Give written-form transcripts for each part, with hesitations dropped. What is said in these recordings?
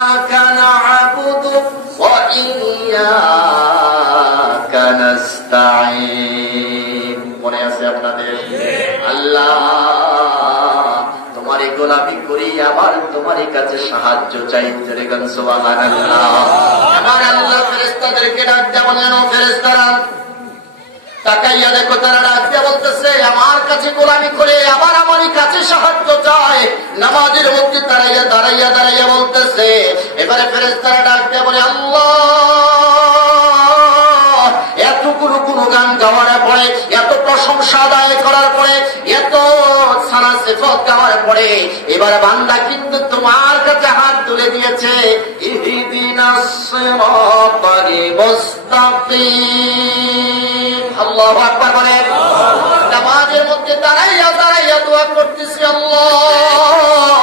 نعبد وإياك نستعين মনে আছে আপনাদের? আল্লাহ তোমারই গোলামি করি, আবার তোমারই কাছে সাহায্য চাই। সুবহানাল্লাহ। আমার আল্লাহ ফেরেশতাদেরকে ডাক দেয়া বলেন, ও ফেরেশতারা তাকাইয়া দেখো, তারা ডাক দেয়া বলতেছে আমার কাছে গোলামি করে আবার আমারই কাছে সাহায্য চায়। নামাজের মধ্যে দাঁড়াইয়া দাঁড়াইয়া দাঁড়াইয়া বলতেছে। এবারে ফেরেশতারা ডাক দেয়া বলে, আল্লাহ এতগুলো গুণগান গাওয়ার পরে, এত প্রশংসা আদায় করার পরে, এত সানা সিফাত গাওয়ার পরে এবার বান্দা কিন্তু তোমার কাছে হাত তুলে দিয়েছে। ইহদিনাস সিরাতাল মুস্তাকিম। আল্লাহু আকবার বলেন। নামাজের মধ্যে দাঁড়াইয়া দাঁড়াইয়া দোয়া করতেছি, আল্লাহ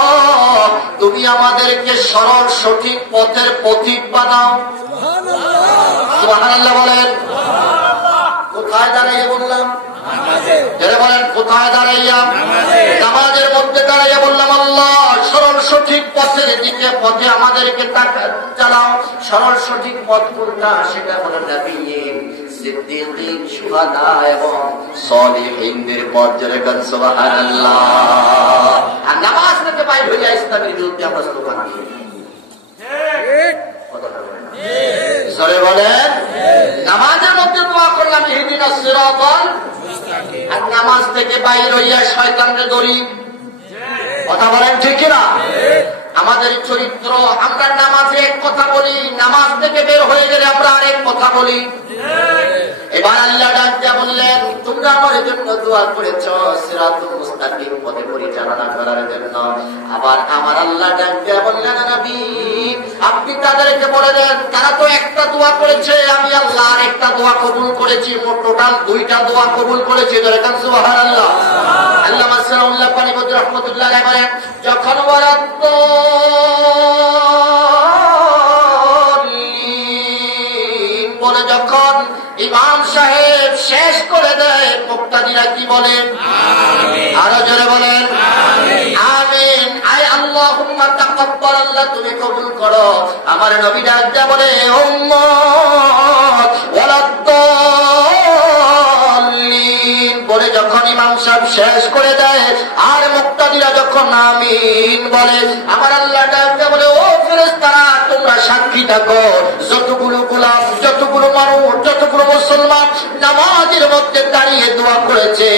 তুমি আমাদেরকে সরল সঠিক পথের পথিক বানাও। সুবহানাল্লাহ বলেন। কোথায় দাঁড়াইয়া বললাম? যারা বলেন কোথায় দাঁড়াইয়া? নামাজের মধ্যে দাঁড়াইয়া বললাম, আল্লাহ সরল সঠিক পথের দিকে পথে আমাদেরকে চালাও। সরল সঠিক পথ কোনটা? সেটা হলো নবীয়্যিন, সিদ্দীকীন, শুহাদা এবং সালিহিনদের পথ। যারা বলেন সুবহানাল্লাহ। আর নামাজ থেকে বাইরে হয়ে যায় ইসলামের বিরুদ্ধে আমরা স্লোগান দিই। জোরে বলেন। নামাজের মধ্যে দোয়া করলাম ইহদিনাস সিরাতাল মুস্তাকিম, আর নামাজ থেকে বাইরে হইয়া শয়তানকে ধরি। কথা বলেন ঠিক না? আমাদের চরিত্র, আমরা নামাজে এক কথা বলি, নামাজ থেকে বের হয়ে গেলে আমরা আরেক কথা বলি। এবার আল্লাহ ডাক দিয়া বললেন, তোমরা আমার জন্য দোয়া করেছো সিরাতুল মুস্তাকিম পথে পরিচালনা করার জন্য। আবার আমার আল্লাহ ডাক দিয়া বললেন, নবী আপনি তাদেরকে বলে দেন, তারা তো একটা দোয়া করেছে, আমি আল্লাহ আরেকটা দোয়া কবুল করেছি, মোট টোটাল দুইটা দোয়া কবুল করেছি। সুবহানাল্লাহ। আল্লামা সালাউল্লাহ পানিপতি রাহমাতুল্লাহ আলাইহি বলেন, যখন ওয়ারাদ বলে যখন ইমাম সাহেব শেষ করে দেয়, মুক্তাদিরা কি বলেন? আরো জোরে বলেন আমিন। আয় আল্লাহুম্মা তাকাব্বাল, আল্লাহ তুমি কবুল করো। আমার নবী ডাক দেয়া বলে, উম্মত ওয়ালাদ-দাল্লিন বলে যখন ইমাম সাহেব শেষ করে দেয় আর মুক্তাদিরা যখন আমিন বলে, আমার আল্লাহ ডাক দেয়া বলে, ও ফেরেশতারা তোমরা সাক্ষী থাকো, যতগুলো গোলাম, যতগুলো মানুষ, যতগুলো মুসলমান নামাজের মধ্যে দাঁড়িয়ে দোয়া করেছে,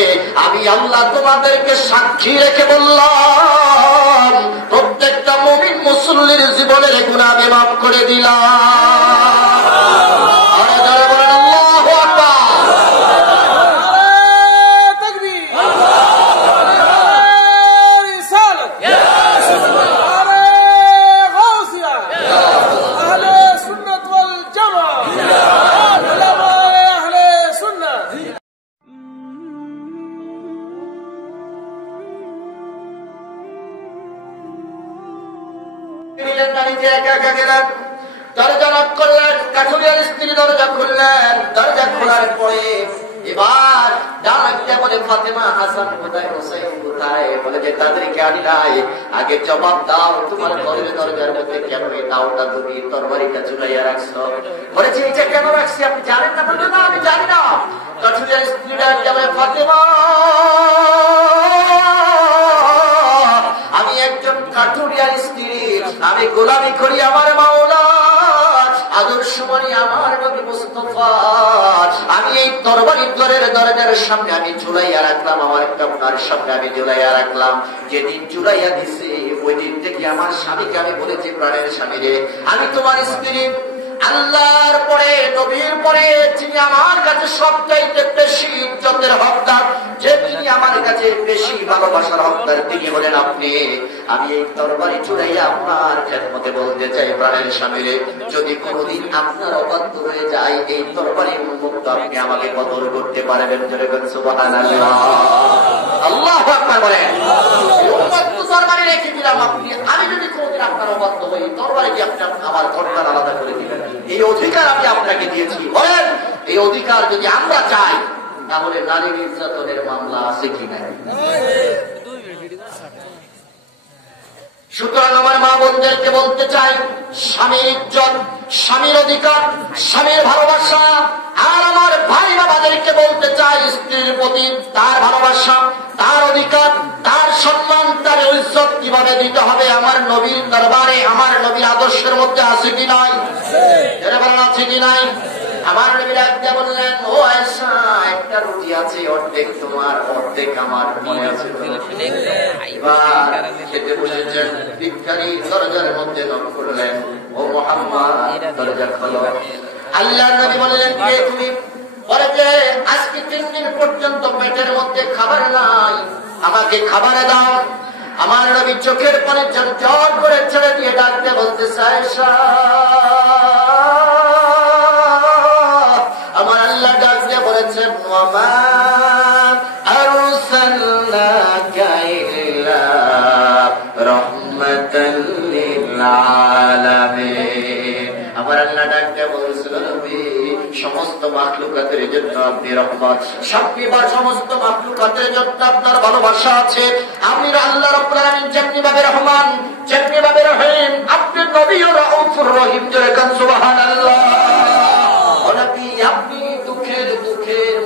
আমি আল্লাহ তোমাদেরকে সাক্ষী রেখে বললাম প্রত্যেকটা মুমিন মুসল্লির জীবনের গুনাহ আমি মাফ করে দিলাম। দরজা নক করলেন, কাঠুরিয়ার স্ত্রী দরজা খুললেন। দরজা খোলার পরে এবার ডাকতে বলে, ফাতেমা হাসান কোথায়, হোসেন কোথায়? বলে যে তাদেরকে আনি নাই, আগে জবাব দাও, তোমার ঘরের দরজার মধ্যে কেন এই দাওটা তুমি তরবারিটা ঝুলাইয়া রাখছো? বলেছি এটা কেন রাখছি আপনি জানেন না? বলে না আমি জানি না। কাঠুরিয়ার স্ত্রী ডাকতে বলে, ফাতেমা আমি একজন কাঠুরিয়ার স্ত্রী, আমি গোলামি করি আমার মাওলা আদর্শবাণী আমার নবী মুস্তাফা। আমি এই তরবারি ঘরের দরজার সামনে আমি ঝুলাইয়া রাখলাম, আমার একটা ওনার সামনে আমি ঝুলাইয়া রাখলাম। যেদিন ঝুলাইয়া দিছে ওই দিন থেকে আমার স্বামীকে আমি বলেছি, প্রাণের স্বামী রে, আমি তোমার স্ত্রী। আল্লাহর পরে, নবীর পরে যিনি আমার কাছে সবচাইতে বেশি ইজ্জতের হকদার, যে তিনি আমার কাছে বেশি ভালোবাসার হকদার, তিনি হলেন আপনি। আমি এই তরবারি চুড়াইয়া আপনার খেদমতে বলতে চাই, প্রাণের স্বামীরে, যদি কোনদিন আপনার অবাধ্য হয়ে যায় এই তরবারি উন্মুক্ত আপনি আমাকে কতল করতে পারবেন। সুবহানাল্লাহ। আল্লাহু আকবার বলেন। উন্মুক্ত তরবারি রেখে দিলাম আপনি, আমি যদি কোনদিন আপনার অবাধ্য হই তরবারি কি আপনি আমার ঘরটা আলাদা করে দিবেন? এই অধিকার আমি আপনাকে দিয়েছি। বলেন এই অধিকার যদি আমরা চাই তাহলে নারী নির্যাতনের মামলা আছে কি নাই? সুতরাং আমার মা বোনদেরকে বলতে চাই, স্বামীর ইজ্জত, স্বামীর অধিকার, স্বামীর ভালোবাসা। আর আমার ভাই বাবাদেরকে বলতে চাই, স্ত্রীর প্রতি তার ভালোবাসা, তার অধিকার, তার সম্মান, তার ইজ্জত কিভাবে দিতে হবে আমার নবীর দরবারে, আমার নবীর আদর্শের মধ্যে আছে কি নাই? আছে কি নাই? আমার নবী ডাকতে বললেন, ও আয়েশা, একটা রুটি আছে, অর্ধেক তোমার অর্ধেক আমার, মনে আছে? এবার খেতে বসেছেন, ভিখারি দরজার মধ্যে নক করলেন, ও মুহাম্মদ দরজা খোলো। আল্লাহর নবী বললেন, কে তুমি? বলে যে আজকে 3 দিন পর্যন্ত পেটের মধ্যে খাবার নাই, আমাকে খাবার দাও। আমার নবী চোখের পানি ঝরঝর করে ছেড়ে দিয়ে ডাকতে বলতেছে, আয়েশা, আমার আল্লাহ ডাকতে বলেছেন, ওয়ামা আরসালনাকা ইল্লা রাহমাতাল লিল আলামিন। আমার আল্লাহ ডাকতে বলেছিল, নবী, সমস্ত মাখলুকাতের জন্য আপনি রহমত, সমস্ত মাখলুকাতের জন্য আপনার ভালোবাসা আছে। আপনি আল্লাহ রাব্বুল আলামিন যেমনি ভাবে রহমান, যেমনি ভাবে রহিম, আপনি নবীও রাউফুর রহিম। জোরে কান সুবহানাল্লাহ। আপনি দুঃখের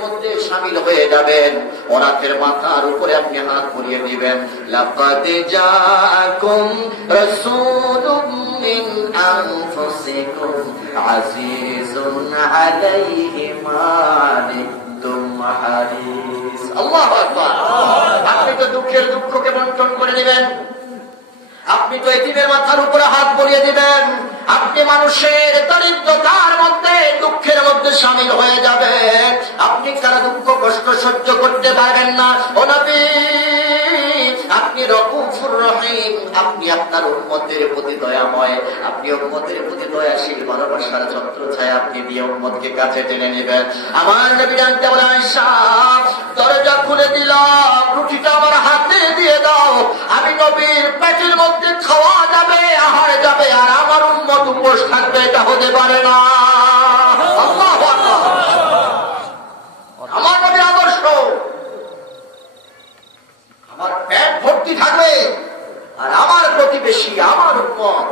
মধ্যে শামিল হয়ে যাবেন, ওনাদের মাথার উপরে আপনি হাত পরিয়ে দিবেন। লাকাদ জাআকুম রাসূলুম মিন আনফুসিকুম আজিজুন আলাইহি মা আনিতুম হারিস। আল্লাহু আকবার। আপনি তো দুঃখকে বন্টন করে দিবেন, আপনি তো এতিমের মাথার উপরে হাত পরিয়ে দিবেন, আপনি মানুষের দরিদ্রতার মধ্যে দুঃখের মধ্যে শামিল হয়ে যাবেন, আপনি কারো দুঃখ কষ্ট সহ্য করতে পারবেন না। ও নবী, আপনি রউফুর রহিম, আপনি আপনার উম্মতের প্রতি দয়াময়, আপনি উম্মতের প্রতি দয়াশীল, ভালোবাসার ছত্র ছায়া আপনি দিয়ে উম্মতকে কাছে টেনে নেবেন। আমার নবী জানতে বলে, আয়েশা, দরজা খুলে দিলাম, রুটিটা আমার হাতে দিয়ে দাও, আমি নবীর পেটের মধ্যে খাওয়া যাবে, আহার যাবে, আর আমার উম্মত উপোস থাকবে, এটা হতে পারে না। আল্লাহু আকবার। আমার নবীর আদর্শ, আমার পেট ভর্তি থাকবে, আর আমার প্রতিবেশী, আমার উম্মত,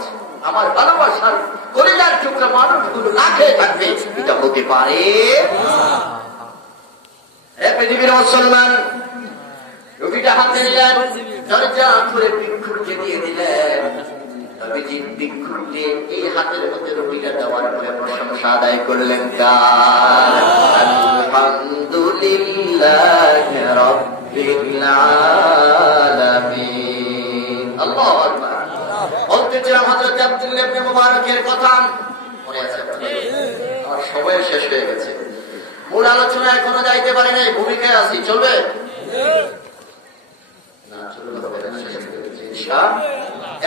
আমার ভালোবাসার কলিজার টুকরা মানুষগুলো না খেয়ে থাকবে, এটা হতে পারে? পৃথিবীর মুসলমান রুটিটা হাতে নিলেন, দরজা খুলে ভিক্ষুককে দিয়ে দিলেন। ভিক্ষুককে এই হাতের মধ্যে রুটিটা দেওয়ার পরে প্রশংসা আদায় করলেন, কার আলহামদুলিল্লাহি রাব্বিল আলামিন। আল্লাহু আকবার। বলতেছিলাম হযরত আব্দুল্লাহ ইবনে মুবারকের কথা, মনে আছে? আমার সময় শেষ হয়ে গেছে, মূল আলোচনা এখনো যাইতে পারি নাই, ভূমিকায় আছি। চলবে না?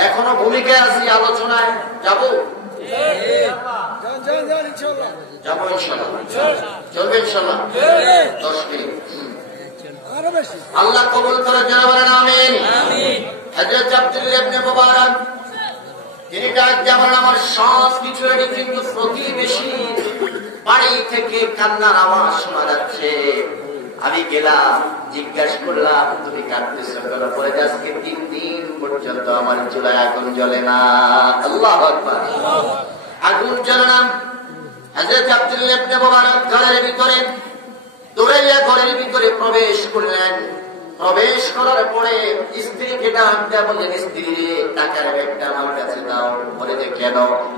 এখনো ভূমিকায় আছি, আলোচনায় যাবো, যাবো ইনশাল্লাহ। চলবে ইনশাল্লাহ? 10 মিনিট। আল্লাহ কবুল করে, যারা বলেন আমিন। হযরত আব্দুল্লাহ ইবনে মুবারক তিনি ডাকতে বলেন, আমার সব কিছু রেডি, কিন্তু প্রতিবেশী বাড়ি থেকে কান্নার আওয়াজ শোনা যাচ্ছে। আমি গেলাম, জিজ্ঞাসা করলাম, তুমি কাঁদতেছো কেন? পরে আজকে 3 দিন পর্যন্ত আমার চুলায় আগুন জ্বলে না। আল্লাহু আকবার। আগুন জ্বলে না। হযরত আব্দুল্লাহ ইবনে মুবারক ঘরের ভিতরে দৌড়াইয়া ঘরের ভিতরে প্রবেশ করলেন। প্রবেশ করার পরে স্ত্রীকে ডাকতে বললেন, স্ত্রী, টাকার ব্যাগটা আমার কাছে দাও। বলে যে কেন?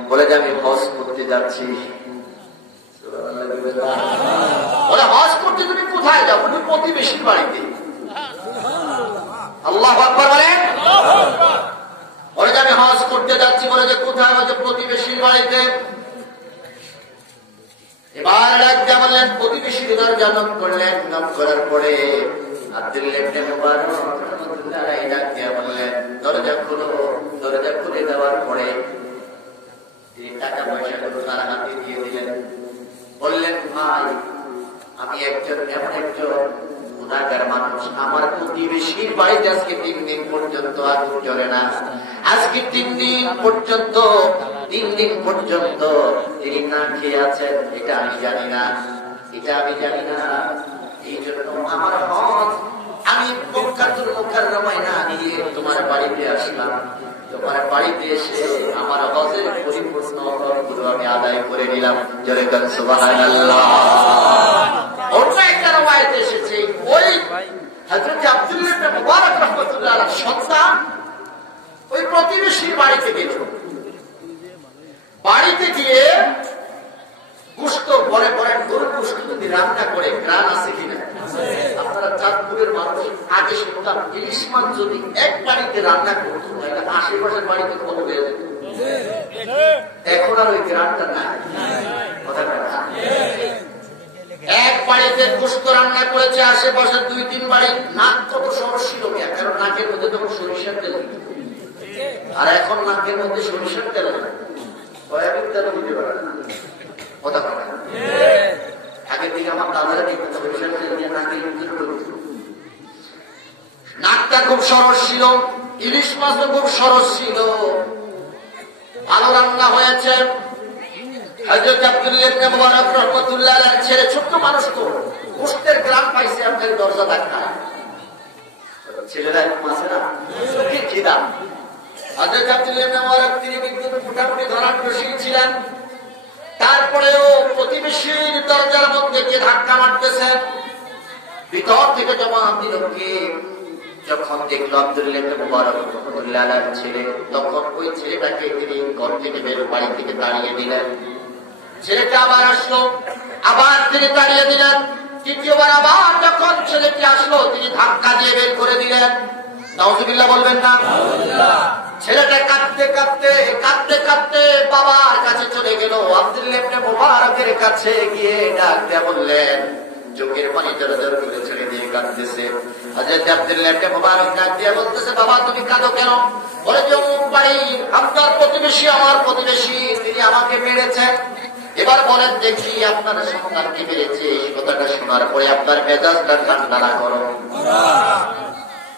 বলে যে আমি হজ করতে যাচ্ছি। বলে হজ করতে তুমি কোথায় যাও? তুমি প্রতিবেশীর বাড়িতে। আল্লাহু আকবার বলেন। বলে যে আমি হজ করতে যাচ্ছি। বলে যে কোথায়? বলে প্রতিবেশীর বাড়িতে। এবার ডাকতে বললেন, প্রতিবেশীর দরজা নক করলেন। নক করার পরে আব্দুল্লাহ ইবনে মুবারক রাহমাতুল্লাহ আলাইহি ডাকতে বললেন, দরজা খুলো। দরজা খুলে দেওয়ার পরে তিনি টাকা পয়সাগুলো তার হাতে দিয়ে দিলেন। বললেন, ভাই, আমি এমন একজন গুনাহগার মানুষ, আমার প্রতিবেশীর বাড়িতে আজকে 3 দিন পর্যন্ত আগুন জ্বলে না। আজকে 3 দিন পর্যন্ত তিনি না খেয়ে আছেন, এটা আমি জানি না। এই জন্য আমার হজ আমি মক্কাতুল মুকাররমায় না নিয়ে তোমার বাড়িতে আসলাম। তো তোমার বাড়িতে এসে আমার হজের পরিপূর্ণ হকগুলো আমি আদায় করে নিলাম। জোরে বলেন সুবহানাল্লাহ। অন্য একটা রওয়ায়াতে এসেছে ওই হযরত আব্দুল্লাহ ইবনে মুবারক রাহমাতুল্লাহ আলাইহি সন্তান ওই প্রতিবেশীর বাড়িতে গেল। বাড়িতে গিয়ে গোশত পরে পরে গরুর গোশত যদি রান্না করে গ্রান আছে কিনা? আপনারা চাঁদপুরের মানুষ আগে শুনতাম ইলিশ মাছ যদি এক বাড়িতে রান্না করতো তাহলে আশেপাশের বাড়িতে কত হয়ে যেত। এখন আর ওই গ্রানটা নাই। এক বাড়িতে গোশত রান্না করেছে, আশেপাশের 2-3 বাড়ি নাক কত সমস্যা হবে, কারণ নাকের মধ্যে তখন সরিষার তেল, আর এখন নাকের মধ্যে সরিষার তেল সয়াবিন তেল হতে পারে না। আগের দিকে আমার দাদারা সরিষার তেল দিয়ে নাকের নাকটা খুব সরস ছিল, ইলিশ মাছও খুব সরস ছিল, ভালো রান্না হয়েছে। হযরত আব্দুল্লাহ ইবনে মুবারক রাহমাতুল্লাহ আলাইহির ছেলে ছোট্ট মানুষ তো গোশতের গ্রাম পাইছে, আপনার দরজা ধাক্কা ছেলেরা মাছে না চোখে খিদা। হযরত আব্দুল্লাহ ইবনে মুবারক তিনি বিদ্যুৎ মোটামুটি ধরার প্রশীল ছিলেন, তারপরেও প্রতিবেশীর দরজার মধ্যে কে ধাক্কা মারতেছেন, ভিতর থেকে জবাব দিল কে। যখন দেখলো আব্দুল্লাহ ইবনে মুবারক রাহমাতুল্লাহ আলাইহির ছেলে, তখন ওই ছেলেটাকে তিনি ঘর থেকে বের বাড়ি থেকে তাড়িয়ে দিলেন। ছেলেটা আবার আসলো, আবার তিনি তাড়িয়ে দিলেন। তৃতীয়বার আবার যখন ছেলেটি আসলো তিনি ধাক্কা দিয়ে বের করে দিলেন। নাউজুবিল্লাহ বলবেন না? ছেলেটা কাঁদতে কাঁদতে কাঁদতে কাঁদতে বাবার কাছে চলে গেল। আব্দুল্লাহ ইবনে মুবারকের কাছে গিয়ে ডাক দিয়ে বললেন, চোখের পানি জড়জড় করে ছেড়ে দিয়ে কাঁদতেছে। হযরত আব্দুল্লাহ ইবনে মুবারক ডাক দিয়ে বলতেছে, বাবা তুমি কাঁদো কেন? বলে যে অমুক বাড়ি আপনার প্রতিবেশী, আমার প্রতিবেশী, তিনি আমাকে মেরেছেন। এবার বলেন দেখি আপনার সন্তানকে মেরেছে, এই কথাটা শোনার পরে আপনার মেজাজটা ঠান্ডা না করো।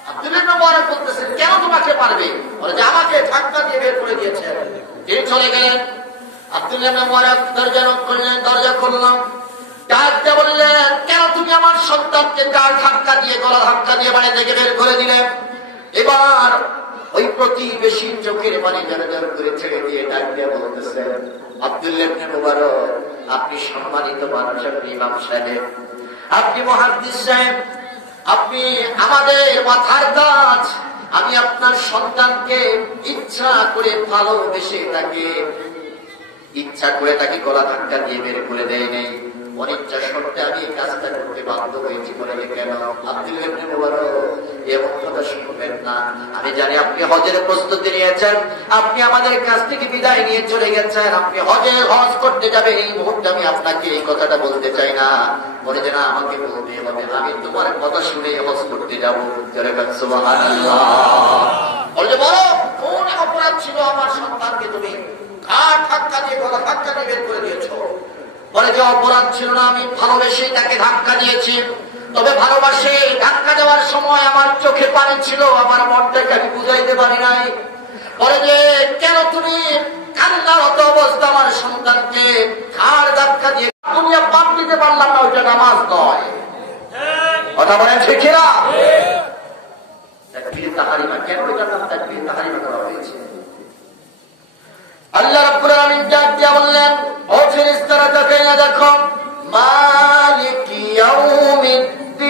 আব্দুল্লাহ ইবনে মুবারক বলতেছেন, কেন তোমাকে পারবে? বলে যে আমাকে ধাক্কা দিয়ে বের করে দিয়েছে। তিনি চলে গেলেন। আব্দুল্লাহ ইবনে মুবারক দরজা নক করলেন, দরজা খুললাম। ডাকতে বললেন, কেন তুমি আমার সন্তানকে গাল ধাক্কা দিয়ে গলা ধাক্কা দিয়ে বাড়ি থেকে বের করে দিলেন? এবার ওই প্রতিবেশীর চোখের পানি জড়জড় করে ছেড়ে দিয়ে ডাক দিয়ে বলতেছেন, আব্দুল্লাহ ইবনে মুবারক আপনি সম্মানিত মানুষ, আপনি ইমাম সাহেব, আপনি মুহাদ্দিস সাহেব, আপনি আমাদের মাথার তাজ। আমি আপনার সন্তানকে ইচ্ছা করে ভালোবেসে তাকে ইচ্ছা করে তাকে গলা ধাক্কা দিয়ে বের করে দেয় নেই, অনিচ্ছা সত্ত্বে আমি এই কাজটা করতে বাধ্য হয়েছি। বলে কেন? আব্দুল্লাহ ইবনে মুবারক এমন কথা শুনবেন না। আমি জানি আপনি হজের প্রস্তুতি নিয়েছেন, আপনি আমাদের কাছ থেকে বিদায় নিয়ে চলে গেছেন, আপনি হজ করতে যাবেন, এই মুহূর্তে আমি আপনাকে এই কথাটা বলতে চাই না। বলে যে না, আমাকে বলতে হবে, আমি তোমার কথা শুনে হজ করতে যাবো। সুবহানাল্লাহ। বলে যে বলো কোন অপরাধ ছিল আমার সন্তানকে তুমি ধাক্কা দিয়ে গলা ধাক্কা দিয়ে বের করে দিয়েছো? বলে যে অপরাধ ছিল না, আমি ভালোবেসে তাকে ধাক্কা দিয়েছি। তবে ভালোবাসে ধাক্কা দেওয়ার সময় আমার চোখে পানি ছিল, আমার মনটাকে আমি বুঝাইতে পারি নাই। বলে যে কেন তুমি কান্নারত অবস্থা আমার সন্তানকে ঘাড় ধাক্কা দিয়ে তুমি বাদ দিতে পারলাম না? ওইটা নামাজ নয়। কথা বলেন ঠিক না? তাকবীর তাহরিমা, কেন এটা নাম তাকবীর তাহরিমা করা হয়েছে? আল্লাহ রাব্বুল আলামিন ডাক দিয়া বললেন, ও ফেরেশতারা তাকাইয়া দেখো, মালিক ইয়াউমিদ্দিন।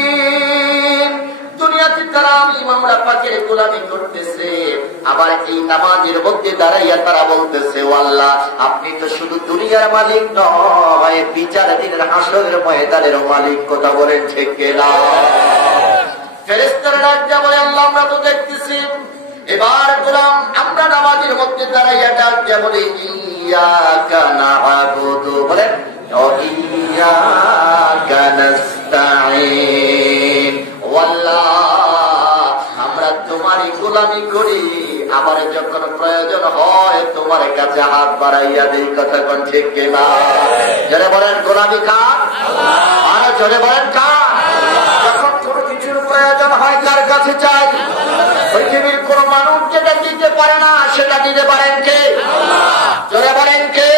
দুনিয়াতে তারা ইমামরা পাকের গোলামি করতেছে, আবার এই নামাজের মধ্যে দাঁড়াইয়া তারা বলতেছে, ও আল্লাহ আপনি তো শুধু দুনিয়ার মালিক নয়, বিচার দিনের হাসরের ময়দানের মালিক। কথা বলেন ঠিক না? ফেরেশতারা ডাক দিয়া বলে, আল্লাহ আমরা তো দেখতেছি। এবার গোলাম আমরা নামাজের মধ্যে দাঁড়াইয়া ডাক দিয়া বলি, ইয়াকা না'বুদু, বলেন ইয়াকা নাস্তাঈন। ও আল্লাহ আমরা তোমারই গোলামি করি, আবার যখন প্রয়োজন হয় তোমার কাছে হাত বাড়াইয়া দেই। কথা কোন ঠিক কিনা? যারা বলেন গোলামি কার? আল্লাহ। আর যারা বলেন কার? যখন কোনো কিছুর প্রয়োজন হয় কার কাছে চাই? পৃথিবীর কোন মানুষ যেটা দিতে পারে না সেটা দিতে পারেন কে? জোরে বলেন কে?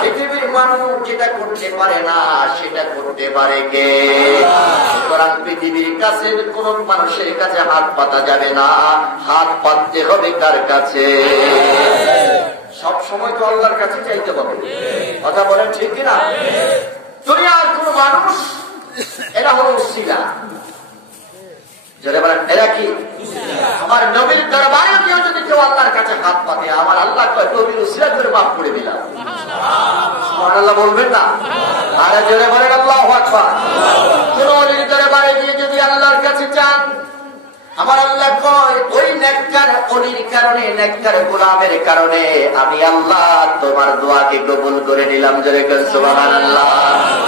পৃথিবীর মানুষ যেটা করতে পারে না সেটা করতে করতে পারে কে? সুতরাং পৃথিবীর কাছে কোন মানুষের কাছে হাত পাতা যাবে না, হাত পাততে হবে কার কাছে? সব সময় তো আল্লাহর কাছে চাইতে হবে। কথা বলেন ঠিক কিনা? দুনিয়ার কোন মানুষ এরা হলো উসিলা। যারা বলেন এরা কি? আমার নবীর দরবারে কেউ যদি কেউ আল্লাহর কাছে হাত পাতে, আমার আল্লাহ কয় নবীর উসিলা করে মাফ করে দিলাম। সুবহানাল্লাহ বলবেন না? আর যারা বলেন আল্লাহু আকবার। কোন ওলির দরবারে গিয়ে যদি আল্লাহর কাছে চান, আমার আল্লাহ কয় ওই নেককার ওলির কারণে, নেককার গোলামের কারণে আমি আল্লাহ তোমার দোয়াকে কবুল করে নিলাম। জোরে করে সুবহানাল্লাহ।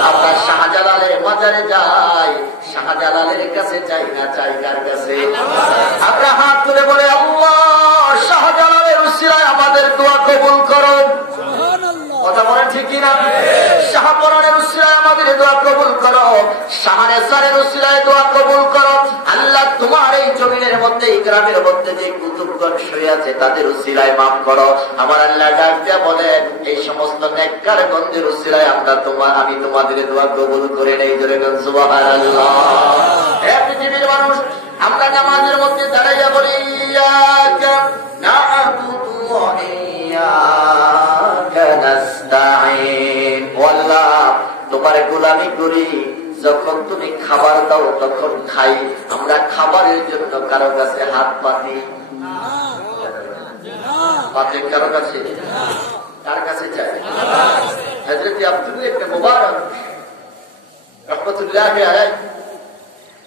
আমরা শাহজালালের মাজারে যাই, শাহজালালের কাছে যাই না, চাই কার কাছে? আমরা হাত তুলে বলে আল্লাহ শাহজালালের উসিলায় আমাদের দোয়া কবুল করো। কথা বলেন ঠিক কিনা? শাহপরানের উসিলায় আমাদের দোয়া কবুল করো, শাহরেসারের উসিলায় দোয়া কবুল করো। আল্লাহ তোমার এই জমিনের মধ্যে, এই গ্রামের মধ্যে যে কুতুবগণ শুয়ে আছে তাদের উসিলায় মাফ করো। আমার আল্লাহ ডাক দিয়া বলেন এই সমস্ত নেককার গঞ্জের উসিলায় আমি তোমাদের দোয়া কবুল করে নেই। জোরে বলেন সুবহানাল্লাহ। হে পৃথিবীর মানুষ, আমরা নামাজের মধ্যে দাঁড়াইয়া বলি ইয়াকা না'বুদু ওয়া ইয়াকা নাস্তাঈন। ও আল্লাহ তোমার গোলামি করি, যখন তুমি খাবার দাও তখন খাই। আমরা খাবারের জন্য কারো কাছে হাত পাতি? পাতে কারো কাছে? কার কাছে চাই? হযরত আব্দুল্লাহ ইবনে মুবারক রাহমাতুল্লাহি আলাইহি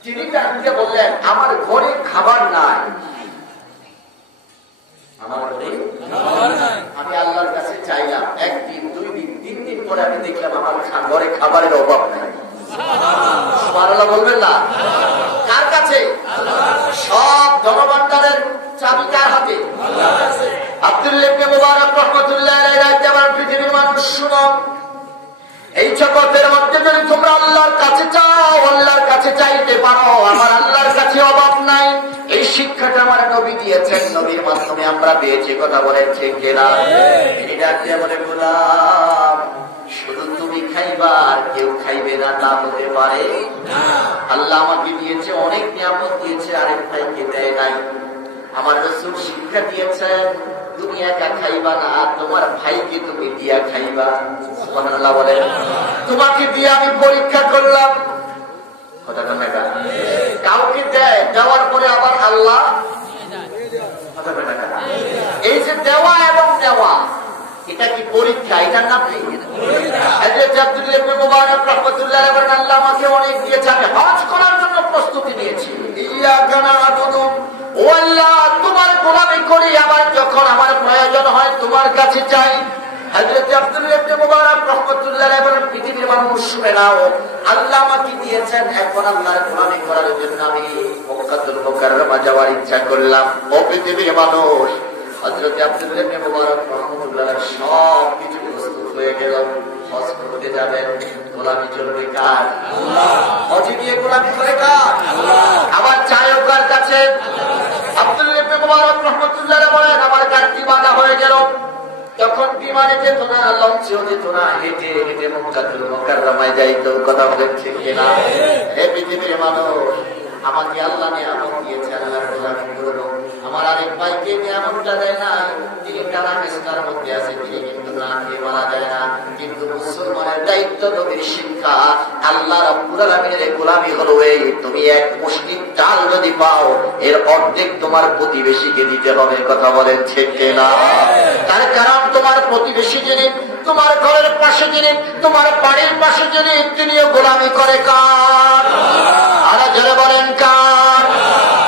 তিনি ডাকিয়ে বললেন আমার ঘরে খাবার নাই, আমার ঘরে আমি আল্লাহর কাছে চাইলাম। একদিন, 2 দিন, 3 দিন পরে আমি দেখলাম আমার ঘরে খাবারের অভাব নাই। সুবহানাল্লাহ বলবেন না? কার কাছে? সব ধনভাণ্ডারের চাবি কার হাতে? আব্দুল্লাহ ইবনে মুবারক রাহমাতুল্লাহি আলাইহি বলেন পৃথিবীর মানুষ শুনো, এই জগতের মধ্যে যদি তোমরা আল্লাহর কাছে চাও, আল্লাহর কাছে চাইতে পারো, আমার আল্লাহর কাছে অভাব নাই। এই শিক্ষাটা আমার নবী দিয়েছেন, নবীর মাধ্যমে আমরা পেয়েছি। কথা বলেন ঠিক কিনা? এটা দিয়ে বলে গোলাম শুধু তুমি খাইবা আর কেউ খাইবে না তা হতে পারে? আল্লাহ আমাকে দিয়েছে, অনেক নিয়ামত দিয়েছে, আরেক ভাইকে দেয় নাই। আমার রাসূল শিক্ষা দিয়েছেন তুমি একা খাইবা না, তোমার ভাইকে তুমি দিয়া খাইবা। সুবহানাল্লাহ বলেন। তোমাকে দিয়ে আমি পরীক্ষা করলাম, কাউকে দেয়, দেওয়ার পরে আবার আল্লাহ এই যে দেওয়া এবং নেওয়া, এটা কি পরীক্ষা? এটার নাম নেই। আব্দুল্লাহ ইবনে মুবারক রাহমাতুল্লাহি আলাইহি বলেন আল্লাহ আমাকে অনেক দিয়েছে, আমি হজ করার জন্য প্রস্তুতি নিয়েছি। ইয়াকা না'বুদু, ও আল্লাহ তোমার গোলামি করি, আবার যখন আমার প্রয়োজন হয় তোমার কাছে চাই। হযরত আব্দুল্লাহ ইবনে মুবারক রাহমাতুল্লাহি আলাইহি বলেন পৃথিবীর মানুষ শুনে নাও, আল্লাহ আমাকে দিয়েছেন, এখন আল্লাহর গোলামি করার জন্য আমি মক্কাতুল মুকাররমা যাওয়ার ইচ্ছা করলাম। ও পৃথিবীর মানুষ, হযরত আব্দুল্লাহ ইবনে মুবারক রাহমাতুল্লাহি আলাইহি সব কিছু প্রস্তুত হয়ে গেল। হজ করতে যাবেন, গোলামি চলবে কার? আল্লাহ। হজ দিয়ে গোলামি করে কার? আল্লাহ। আবার চাইও কার কাছে? আব্দুল্লাহ ইবনে মুবারক রাহমাতুল্লাহি আলাইহি বলেন আমার গাড়ি বাঁধা হয়ে গেল, তখন বিমানে যেত না, লঞ্চেও যেত না, হেঁটে হেঁটে মক্কাতুল মুকাররমায় যাইতো। কথা বলেন ঠিক কিনা? হে পৃথিবীর মানুষ, আমাকে আল্লাহ নিয়ামত দিয়েছে, আল্লাহর গোলামি করবো। আমার আরেক ভাইকে নিয়ামতটা দেয় না, তিনি টানা মেস্তার মধ্যে আছে, তিনি কিন্তু না খেয়ে মারা যায় না। কিন্তু মুসলমানের দায়িত্ব, নবীর শিক্ষা, আল্লাহ রাব্বুল আলামিনের গোলামি হলো এই, তুমি এক মুষ্টি চাল যদি পাও এর অর্ধেক তোমার প্রতিবেশীকে দিতে হবে। কথা বলেন ঠিক কিনা? তার কারণ তোমার প্রতিবেশী যিনি, তোমার ঘরের পাশে যিনি, তোমার বাড়ির পাশে যিনি, তিনিও গোলামি করে কার? আর যারা বলেন কার?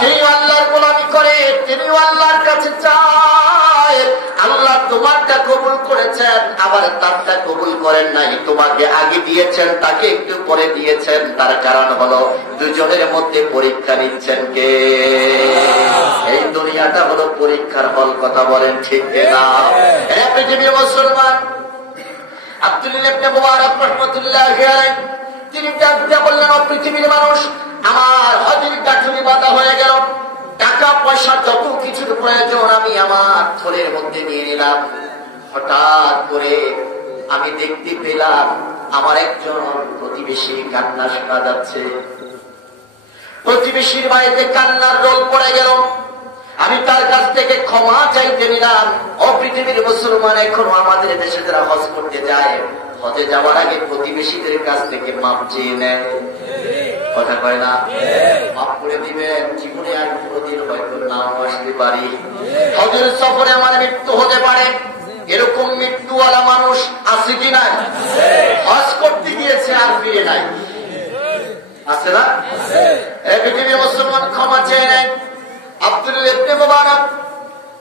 তিনি আল্লাহর গোলামি করে, তিনি আল্লাহর কাছে চায়। আল্লাহ তোমারটা কবুল করেছেন, আবার তারটা কবুল করেন নাই। তোমাকে আগে দিয়েছেন, তাকে একটু পরে দিয়েছেন, তার কারণ হলো দুজনের মধ্যে পরীক্ষা নিচ্ছেন কে? এই দুনিয়াটা হলো পরীক্ষার হল। কথা বলেন ঠিক কিনা? পৃথিবীর মুসলমান আব্দুল্লাহ ইবনে মুবারক রাহমাতুল্লাহি আলাইহি তিনি ডাকতে বললেন ও পৃথিবীর মানুষ, আমার হজের গাঁঠুনি বাঁধা হয়ে গেল, টাকা পয়সা যত কিছুর প্রয়োজন আমি আমার থলের মধ্যে নিয়ে নিলাম। হঠাৎ করে আমি দেখতে পেলাম আমার একজন প্রতিবেশী কান্না শোনা যাচ্ছে। প্রতিবেশীর বাড়িতে কান্নার রোল পড়ে গেল। আমি তার কাছ থেকে ক্ষমা চাইতে নিলাম। ও পৃথিবীর মুসলমান, এখনো আমাদের দেশে যারা হজ করতে যায়, হজে যাওয়ার আগে প্রতিবেশীদের কাছ থেকে মাপ চেয়ে নেয়, কথা কয় না? মাপ করে দিবেন। জীবনে আর কোনদিন হয়তো নাও আসতে পারি, হজের সফরে আমার মৃত্যু হতে পারে, এরকম মৃত্যুওয়ালা মানুষ আছে কি নাই? হজ করতে গিয়েছে আর ফিরে নাই, আছে না? পৃথিবীর মুসলমান ক্ষমা চেয়ে নেয়। আব্দুল্লাহ ইবনে মুবারক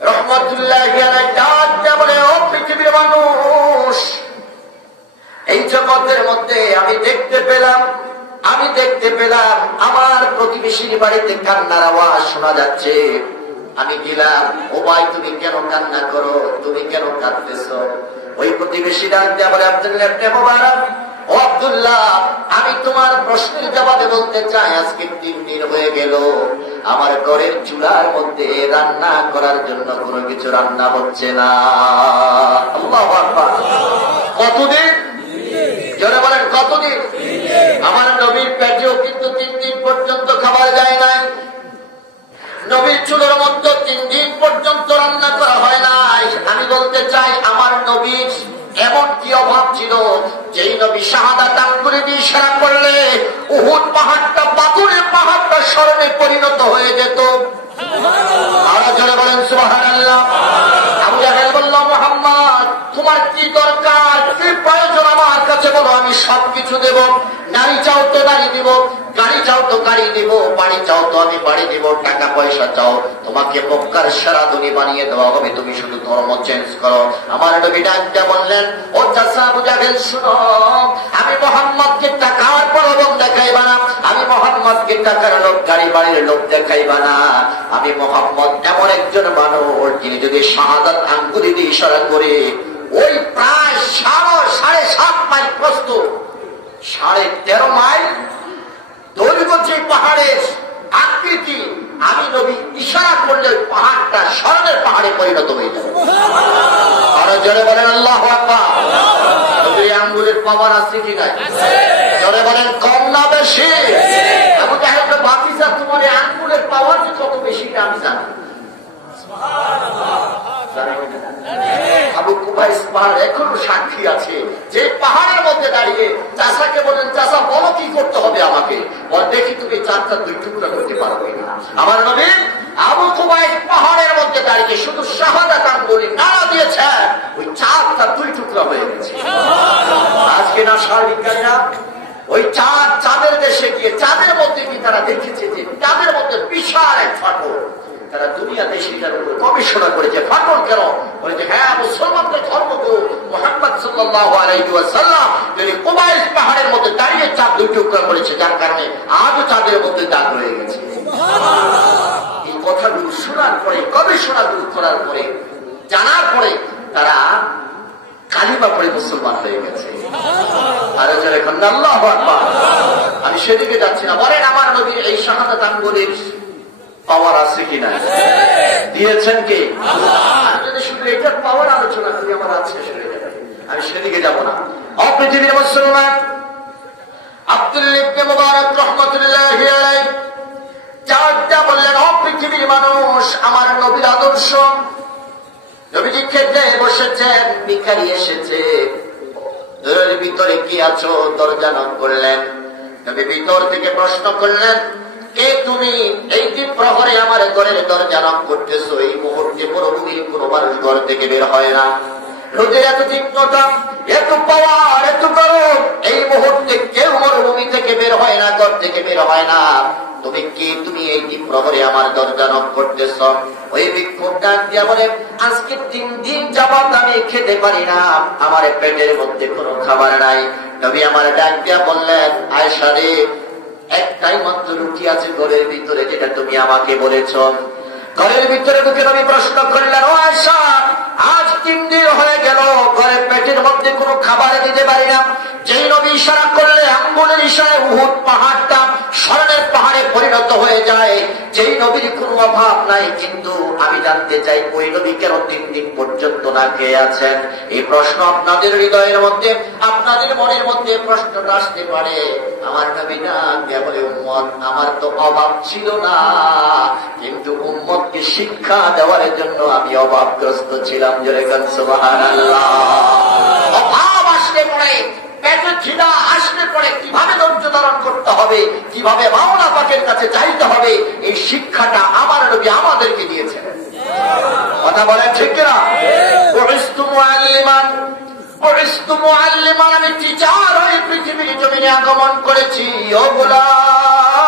রাহমাতুল্লাহি আলাইহি ডাক দিয়ে বলে, ও পৃথিবীর মানুষ, এই জগতের মধ্যে আমি দেখতে পেলাম আমার প্রতিবেশীর বাড়িতে কান্নার আওয়াজ শোনা যাচ্ছে। আমি গেলাম, ও ভাই তুমি কেন কান্না করো, তুমি কেন কাঁদতেছ? ওই প্রতিবেশী ডাক দিয়ে বলে, আব্দুল্লাহ ইবনে মুবারক, ও আব্দুল্লাহ, আমি তোমার প্রশ্নের জবাবে বলতে চাই, আজকে 3 দিন হয়ে গেল আমার ঘরের চুলার মধ্যে রান্না করার জন্য কোনো কিছু রান্না হচ্ছে না। আল্লাহু আকবার। কতদিন? জোরে বলেন, কতদিন? আমার নবীর পেটেও কিন্তু 3 দিন পর্যন্ত খাবার যায় নাই। নবীর চুলের মধ্যে 3 দিন পর্যন্ত রান্না করা হয় নাই। আমি বলতে চাই, আমার নবীর এমন কি অভাব ছিল, যেই নবী শাহাদাত আঙ্গুলে দিয়ে ইশারা করলে উহুদ পাহাড়টা, পাথরের পাহাড়টা স্মরণে পরিণত হয়ে যেত। আরো জোরে বলেন সুবহানাল্লাহ। আবু জাহেল বলল, মুহাম্মদ তোমার কি দরকার, কি প্রয়োজন আমার কাছে বলো, আমি সবকিছু দেব। নারী চাও তো নারী দিব, গাড়ি চাও তো গাড়ি দিব, বাড়ি চাও তো আমি বাড়ি দিব, টাকা পয়সা চাও তোমাকে মক্কার সারা দুনি বানিয়ে দেওয়া হবে, তুমি শুধু ধর্ম চেঞ্জ করো। আমার নবী ডাকতে বললেন, ও চাচা আবু জাহেল শুনো, আমি মুহাম্মদকে টাকার প্রলোভন দেখাইবা না, আমি মুহাম্মদকে টাকার লোক, গাড়ি বাড়ির লোক দেখাইবা না। আমি মুহাম্মদ এমন একজন মানুষ, যিনি যদি শাহাদাত আঙ্গুলি দিয়ে ইশারা করে ওই প্রায় 7.5 মাইল প্রস্থ, 13.5 মাইল দৈর্ঘ্য যে পাহাড়ের আকৃতি, আমি নবী ইশারা করলে ওই পাহাড়টা স্মরণের পাহাড়ে পরিণত হয়ে যাবে। আরো জোরে বলেন আল্লাহু আকবার। নবীর আঙ্গুলের পাওয়ার আছে কি নাই? জোরে বলেন, কম না বেশি? আবু জাহেল ভাতিজা, তোমার এই আঙ্গুলের পাওয়ার যে কত বেশি আমি জানি। আবু কুবাইস পাহাড় এখনো সাক্ষী আছে, যে পাহাড়ের মধ্যে দাঁড়িয়ে চাষাকে বলেন, চাষা বলো কি করতে হবে আমাকে, দেখি তুমি 4টা 2 টুকরা করতে পারবে না। আমার নবী আবু কুবাইস পাহাড়ের মধ্যে দাঁড়িয়ে শুধু শাহাদাত আঙ্গুলি নাড়া দিয়েছে, ওই 4টা 2 টুকরা হয়ে গেছে। আজকে না সার্বিজ্ঞানীরা ওই চাঁদের দেশে গিয়ে চাঁদের মধ্যে কি তারা দেখেছে যে চাঁদের মধ্যে বিশাল এক ফাটল, তারা দুনিয়াতে সেটার উপর গবেষণা করেছে। ফাটল কেন? বলেছে, হ্যাঁ, মুসলমানদের ধর্মগুরু মুহাম্মদ সাল্লাল্লাহু আলাইহি ওয়াসাল্লাম তিনি কুবাইস পাহাড়ের মধ্যে দাঁড়িয়ে চাঁদ 2 টুকরা করেছে, যার কারণে আজও চাঁদের মধ্যে দাগ রয়ে গেছে। এই কথাগুলো শোনার পরে, গবেষণা করার পরে, জানার পরে তারা কালিমা পড়ে মুসলমান হয়ে গেছে। আর এখন আল্লাহু আকবার। আমি সেদিকে যাচ্ছি না, বলেন আমার নবীর এই শাহাদাত আঙ্গুলের পাওয়ার আছে কিনা? দিয়েছেন কে? আমি যদি শুধু এটার পাওয়ার আলোচনা করি আমার আজ শেষ হয়ে যাবে, আমি সেদিকে যাব না। অপৃথিবীর মুসলমান আব্দুল্লাহ ইবনে মুবারক রাহমাতুল্লাহি আলাইহি যা বললেন, অপৃথিবীর মানুষ, আমার নবীর আদর্শ। নবীজি খেতে বসেছেন, ভিখারি এসেছে, এর ভিতরে কি আছো? দরজা নক করলেন। নবী ভিতর থেকে প্রশ্ন করলেন, কে তুমি? এই প্রহরে আমার ঘরের দরজা নক করতেছো? এই মুহূর্তে মরুভূমির কোন মানুষ ঘর থেকে বের হয় না। রোদের এত তীক্ষ্ণতা, এত পাওয়ার, এত গরম, এই মুহূর্তে কেউ মরুভূমি থেকে বের হয় না, ঘর থেকে বের হয় না। তুমি কি? তুমি এই প্রহরে আমার দরজা নক করতেছ? ওই ভিক্ষুক ডাক দিয়া বলে, আজকে 3 দিন যাবত আমি খেতে পারি না, আমার পেটের মধ্যে কোনো খাবার নাই। নবী আমার ডাক দিয়া বললেন, আয়েশা রে, একটাই মাত্র রুটি আছে ঘরের ভিতরে, যেটা তুমি আমাকে বলেছ। ঘরের ভিতরে ঢুকে নবী প্রশ্ন করলেন, ও আয়েশা, আজ 3 দিন হয়ে গেল ঘরের পেটের মধ্যে কোনো খাবার দিতে পারি না। যেই নবী ইশারা করলে আঙ্গুলের ইশারায় উহুদ পাহাড়টা স্মরণের পাহাড়ে পরিণত হয়ে যায়, যেই নবীর কোনো অভাব নাই। কিন্তু আমি জানতে চাই ওই নবী কেন 3 দিন পর্যন্ত না খেয়ে আছেন? এই প্রশ্ন আপনাদের হৃদয়ের মধ্যে, আপনাদের মনের মধ্যে প্রশ্নটা আসতে পারে। আমার নবী না কেবল উম্মত, আমার তো অভাব ছিল না, কিন্তু উম্মতকে শিক্ষা দেওয়ার জন্য আমি অভাবগ্রস্ত ছিলাম। জোরে গান সুবহানাল্লাহ। অভাব আসলে পরে, পেটে খিদা আসলে পরে কিভাবে ধৈর্য ধারণ করতে হবে, কিভাবে মাওলা পাকের কাছে চাইতে হবে, এই শিক্ষাটা আমার নবী আমাদেরকে দিয়েছেন। কথা বলেন ঠিক কিনা? বুইস্তু মুআল্লিমান, বুইস্তু মুআল্লিমান, আমি টিচার হয়ে পৃথিবীর জমিনে আগমন করেছি। ও গোলাম,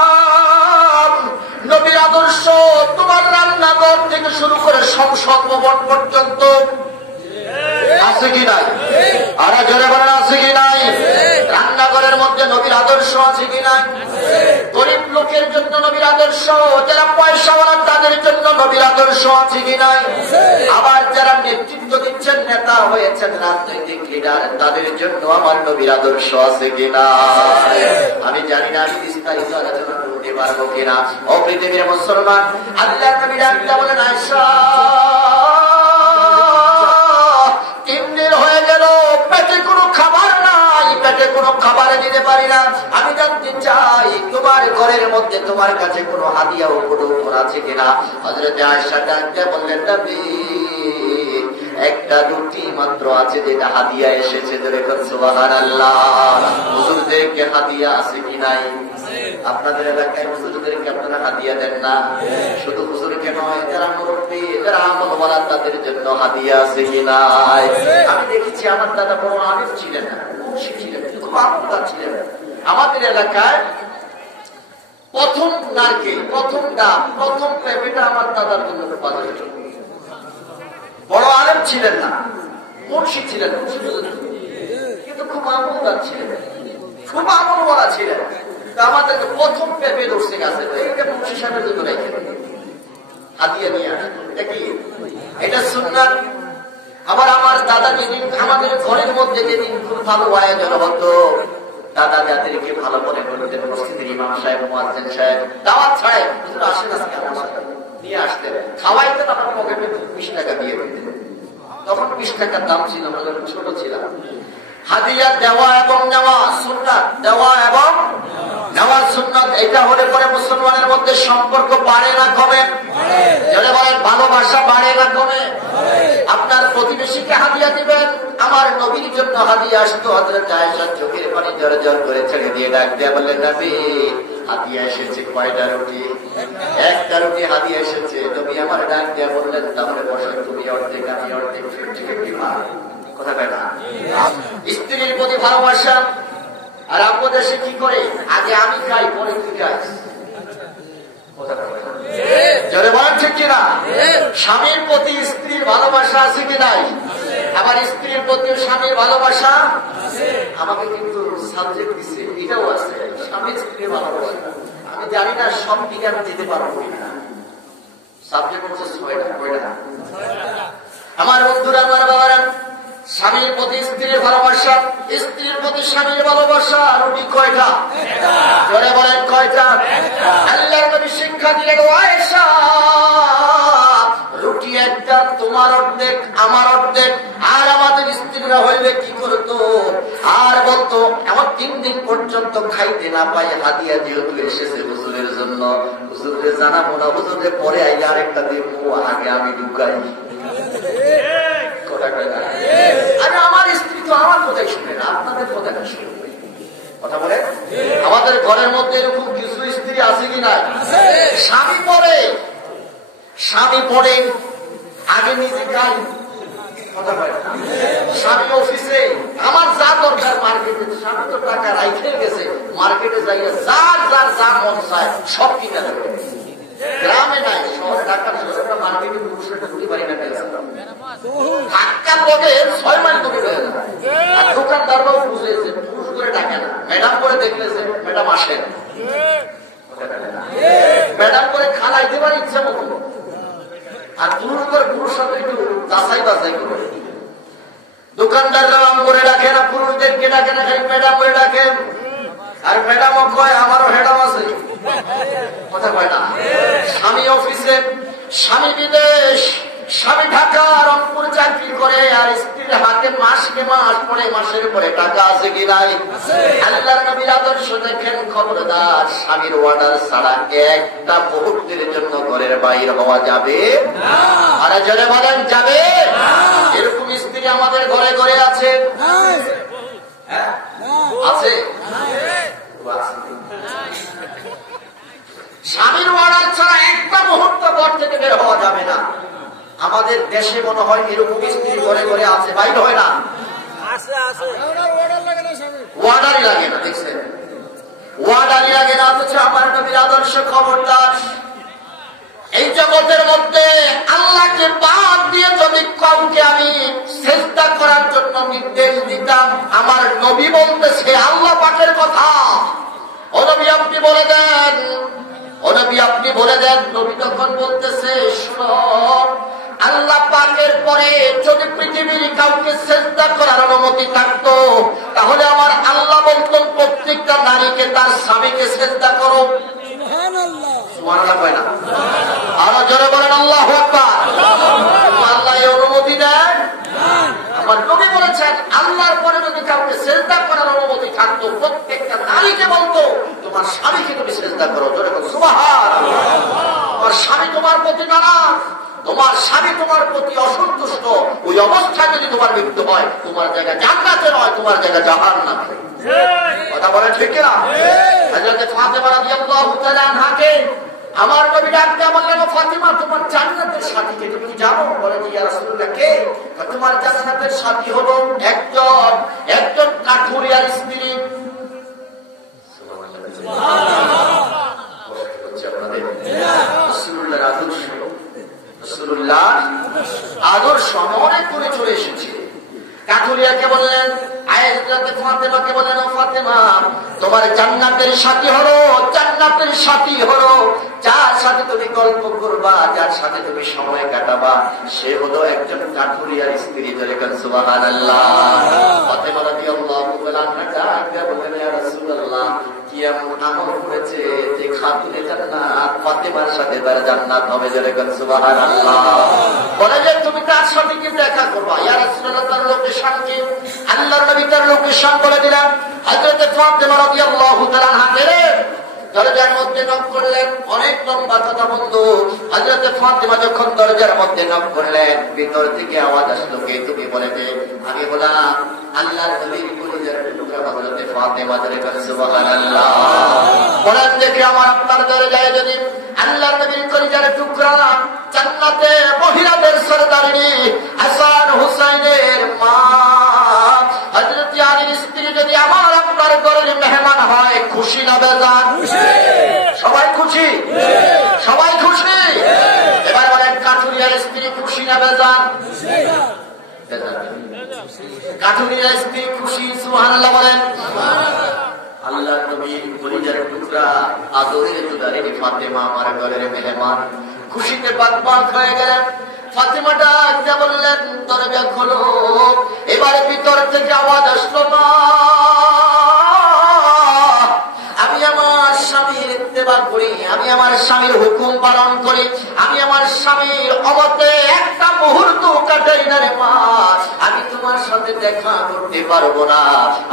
নবীর আদর্শ তোমার রান্নাঘর থেকে শুরু করে সংসদ ভবন পর্যন্ত আছে কি নাই? আর জোরে বলেন আছে কি নাই? রান্নাঘরের মধ্যে নবীর আদর্শ আছে কি নাই? গরিব লোকের জন্য নবীর আদর্শ, যারা পয়সাওয়ালা তাদের জন্য নবীর আদর্শ আছে কি নাই? আবার যারা নেতৃত্ব দিচ্ছেন, নেতা হয়েছেন, রাজনৈতিক লিডার, তাদের জন্য আমার নবীর আদর্শ আছে কি নাই? আমি জানি না আমি বিস্তারিত আলোচনা করতে পারবো কিনা। ও পৃথিবীর মুসলমান, আল্লাহ নবী ডাকতে বলেন, আয়েশা 3 দিন হয়ে গেল, পেটে কোনো খাবার নাই, পেটে কোনো খাবার দিতে পারি না। আমি জানতে চাই তোমার ঘরের মধ্যে তোমার কাছে কোনো হাদিয়া ও উপঢৌকন আছে কিনা? হযরত আয়েশা ডাকতে বললেন, নবী একটা রুটি মাত্র আছে, যেটা হাদিয়া এসেছে। দেখুন সুবহানাল্লাহ। হুজুরদেরকে হাদিয়া আছে কি নাই? আপনাদের এলাকায় হুজুরদেরকে আপনারা হাদিয়া দেন না? শুধু হুজুরকে নয়, যারা মুরব্বী, যারা আমলওয়ালা, তাদের জন্য হাদিয়া আছে কি নাই? আমি দেখেছি আমার দাদা বড় আলিম ছিলেন না, মুন্সি ছিলেন, খুব আমলদার ছিলেন। আমাদের এলাকায় প্রথম নারকেল, প্রথম ডাব, প্রথম পেঁপেটা আমার দাদার জন্য বাজারে চলে। বড় আলেম ছিলেন না, মুন্সি ছিলেন, কিন্তু খুব আমলদার ছিলেন, খুব আমলওয়ালা ছিলেন। আমাদের প্রথম পেঁপে ধরছে গাছে, এটা মুন্সি সাহেবের জন্য রেখে হাদিয়া নিয়ে আসতো। এটা কি? এটা সুন্নাত। আবার আমার দাদা যেদিন আমাদের ঘরের মধ্যে যেদিন খুব ভালো আয়োজন হতো, দাদা যাদেরকে ভালো মনে করতেন, মসজিদের ইমাম সাহেব, মুয়াজ্জিন সাহেব, দাওয়াত সাহেব, হুজুর আসেন আজকে আমার নিয়ে আসতেন, খাওয়াইতেন, আমার পকেটে 20 টাকা দিয়ে দিতেন। তখন 20 টাকার দাম ছিল, আমরা যখন ছোট ছিলাম। হাদিয়া দেওয়া এবং নেওয়া সুন্নাত, দেওয়া এবং নেওয়া সুন্নাত। এটা হলে পরে মুসলমানের মধ্যে সম্পর্ক বাড়ে না কমে? যারা বলেন ভালোবাসা বাড়ে না কমে? আপনার প্রতিবেশীকে হাদিয়া দিবেন, আমার নবীর জন্য হাদিয়া আসতো। হযরত আয়েশা চোখের পানি ঝরঝর করে ছেড়ে দিয়ে ডাক দিয়ে বললেন, নবী হাদিয়া এসেছে কয়টা রুটি? একটা রুটি হাদিয়া এসেছে। নবী আমার ডাক দিয়ে বললেন, তাহলে বসো, তুমি অর্ধেক আমি অর্ধেক, 50-50 ভাগ। কথা কয় না? স্ত্রীর প্রতি ভালোবাসা। আর আমাদের দেশে কি করে? আগে আমি খাই, পরে তুই খাস। জোরে বলেন ঠিক কিনা? স্বামীর প্রতি স্ত্রীর ভালোবাসা আছে কি নাই? আবার স্ত্রীর প্রতি স্বামীর ভালোবাসা। আমাকে কিন্তু সাবজেক্ট দিচ্ছে, এটাও আছে, স্বামী স্ত্রীর ভালোবাসা। আমি জানি না সব দিকে আমি যেতে পারবো কিনা। সাবজেক্ট হচ্ছে 6টা। আমার বন্ধুরা, আমার বাবারা, স্বামীর প্রতি স্ত্রীর ভালোবাসা, স্ত্রীর প্রতি স্বামীর ভালোবাসা। রুটি কয়টা? জোরে বলেন কয়টা? আল্লাহর নবী শিক্ষা দিলেন, আয়েশা রুটি একটা, তোমার অর্ধেক আমার অর্ধেক। আর আমাদের স্ত্রীরা হইলে কি করতো? আর বলতো, আমার 3 দিন পর্যন্ত খাইতে না পাই, হাদিয়া যেহেতু এসেছে হুজুরের জন্য, হুজুরকে জানাবো না, হুজুরে পরে আইলে আরেকটা দেবো, আগে আমি ঢুকাই। আরে আমার স্ত্রী তো আমার কথাই শুনে না, আপনাদের কথাটা শুনবে। কথা বলে আমাদের ঘরের মধ্যে এরকম কিছু স্ত্রী আছে কি না? স্বামী পড়ে আগে নিজে খাই। কথা বলে স্বামী অফিসে, আমার যা দরকার মার্কেটে, স্বামী তো টাকা রাইখে গেছে, মার্কেটে যাইয়া যার যার যা মন চায় সব কিনে দেবে। গ্রামে নাই, শহরে, ঢাকার শহরে মার্কেটে পুরুষের ঢুকতে পারি না, ধাক্কার লগে 6 মাইল দূরে হয়ে যায়। আর দোকানদাররাও বুঝেছে, পুরুষ করে ডাকে না, ম্যাডাম করে দেখলেছে, ম্যাডাম আসেন, ম্যাডাম করে খালাইতে পারে ইচ্ছা মতো। আর পুরুষ করে পুরুষ সাথে একটু যাচাই বাছাই করে। দোকানদাররা আম করে ডাকে না, পুরুষদেরকে ডাকে না, ম্যাডাম করে ডাকেন। আর ম্যাডামও কয় আমারও হেডাম আছে। কথা কয় না? স্বামী অফিসে, স্বামী বিদেশ, স্বামী ঢাকা রংপুর চাকরি করে, আর স্ত্রীর হাতে মাসকে মাস পরে মাসের পরে টাকা আছে কি নাই? আল্লাহর নবীর আদর্শ দেখেন, খবরদার স্বামীর অর্ডার ছাড়া একটা মুহূর্তের জন্য ঘরের বাইরে হওয়া যাবে আর জোরে বলেন যাবে? এরকম স্ত্রী আমাদের ঘরে ঘরে আছে, আছে। স্বামীর অর্ডার ছাড়া একটা মুহূর্ত ঘর থেকে বের হওয়া যাবে না। আমাদের দেশে মনে হয় এরকম স্ত্রী ঘরে ঘরে আছে, বাইরে হয় না, ওয়ার্ডারই লাগে না। দেখছেন, ওয়ার্ডারই লাগে না, অথচ আমার নবীর আদর্শ খবরদার। এই জগতের মধ্যে আল্লাহকে বাদ দিয়ে যদি কাউকে আমি চেষ্টা করার জন্য নির্দেশ দিতাম, আমার নবী বলতেছে আল্লাহ পাকের কথা, ও নবী আপনি বলে দেন, ও নবী আপনি বলে দেন। নবী তখন বলতেছে, শুনো, আল্লাহ পাকের পরে যদি পৃথিবীর কাউকে চেষ্টা করার অনুমতি থাকতো, তাহলে আমার আল্লাহ বলতেন প্রত্যেকটা নারীকে তার স্বামীকে চেষ্টা করো। আরো জোরে বলেন আল্লাহু আকবার। আল্লাহ এই অনুমতি দেন? আমার নবী বলেছেন আল্লাহর পরে যদি কাউকে সিজদা করার অনুমতি থাকতো, প্রত্যেকটা নারীকে বলতো তোমার স্বামীকে তুমি সিজদা করো। জোরে বলো সুবহানাল্লাহ। তোমার স্বামী তোমার প্রতি নারাজ, তোমার স্বামী তোমার প্রতি অসন্তুষ্ট, ওই অবস্থায় যদি তোমার মৃত্যু হয়, তোমার জায়গা জান্নাতে নয়, তোমার জায়গা জাহান্নামে। কথা বলেন ঠিক কিনা? হযরত ফাতেমা রাদিয়াল্লাহু তাআলা আনহাকে আমার নবী ডাকতে বললেন, ফাতেমা তোমার জান্নাতের সাথীকে তুমি কি জানো? বলে ইয়া রাসূলুল্লাহ কে? তোমার জান্নাতের সাথী হলো একজন কাঠুরিয়ার স্ত্রী। রাসূলুল্লাহ আদর্শ অনেক করে চলে এসেছে। কাঠুরিয়াকে বললেন, ফাতেমাকে বলেন, ফাতেমা তোমার জান্নাতের সাথী হলো, জান্নাতের সাথী হলো যার সাথে তুমি গল্প করবা, যার সাথে তুমি সময় কাটাবা, সে হলো একজন কাঠুরিয়ার স্ত্রী। সুবহানাল্লাহ। ফাতেমা রাদিয়াল্লাহু তাআলা বললেন, ইয়া রাসূলুল্লাহ কি এমন আমল করেছে যে খাতুনে জান্নাত ফাতেমার সাথে তার জান্নাত হবে? যেরকম সুবহানাল্লাহ। বলে যে তুমি তার সাথে কি দেখা করবা? ইয়া রাসূলুল্লাহ তার লোকেশন কি? আল্লাহর নবী তার লোকেশন বলে দিলেন। হযরত ফাতেমা রাদিয়াল্লাহু তাআলা আনহা দরজার মধ্যে নক করলেন। অনেক লম্বা কথা বন্ধু। হযরত ফাতেমা যখন দরজার মধ্যে নক করলেন, ভিতর থেকে আওয়াজ আসলো, কে তুমি? বলে যে আমি বললাম আল্লাহর নবীর কলিজার টুকরা হযরত ফাতেমা। সুবহানাল্লাহ। বলেন দেখি আমার আপনার দরজায় যদি আল্লাহর নবীর কলিজার টুকরা, জান্নাতে মহিলাদের সরদারিনী হাসান হুসাইনের মা হযরত আলীর স্ত্রী যদি আমার আপনার ঘরের মেহমান হয়, খুশি না বেজার? সবাই খুশি, সবাই খুশি। এবার বলেন কাঠুরিয়ার স্ত্রী খুশি না বেজার? কাঠুরিয়ার স্ত্রী খুশি। সুবহানাল্লাহ বলেন। আল্লাহর নবীর কলিজার টুকরা আদরের দুলারি ফাতেমা আমার ঘরের মেহমান, খুশিতে বাগবাগ হয়ে গেলেন। ফাতেমাটা যা বললেন, দরজা খোলো। এবারে ভিতর থেকে আওয়াজ আসলো, না আমি আমার স্বামীর ইত্তেবা করি, আমি আমার স্বামীর হুকুম পালন করি, আমি আমার স্বামীর অমতে একটা মুহূর্ত কাটাই না রে মা। আমি তোমার সাথে দেখা করতে পারবো না,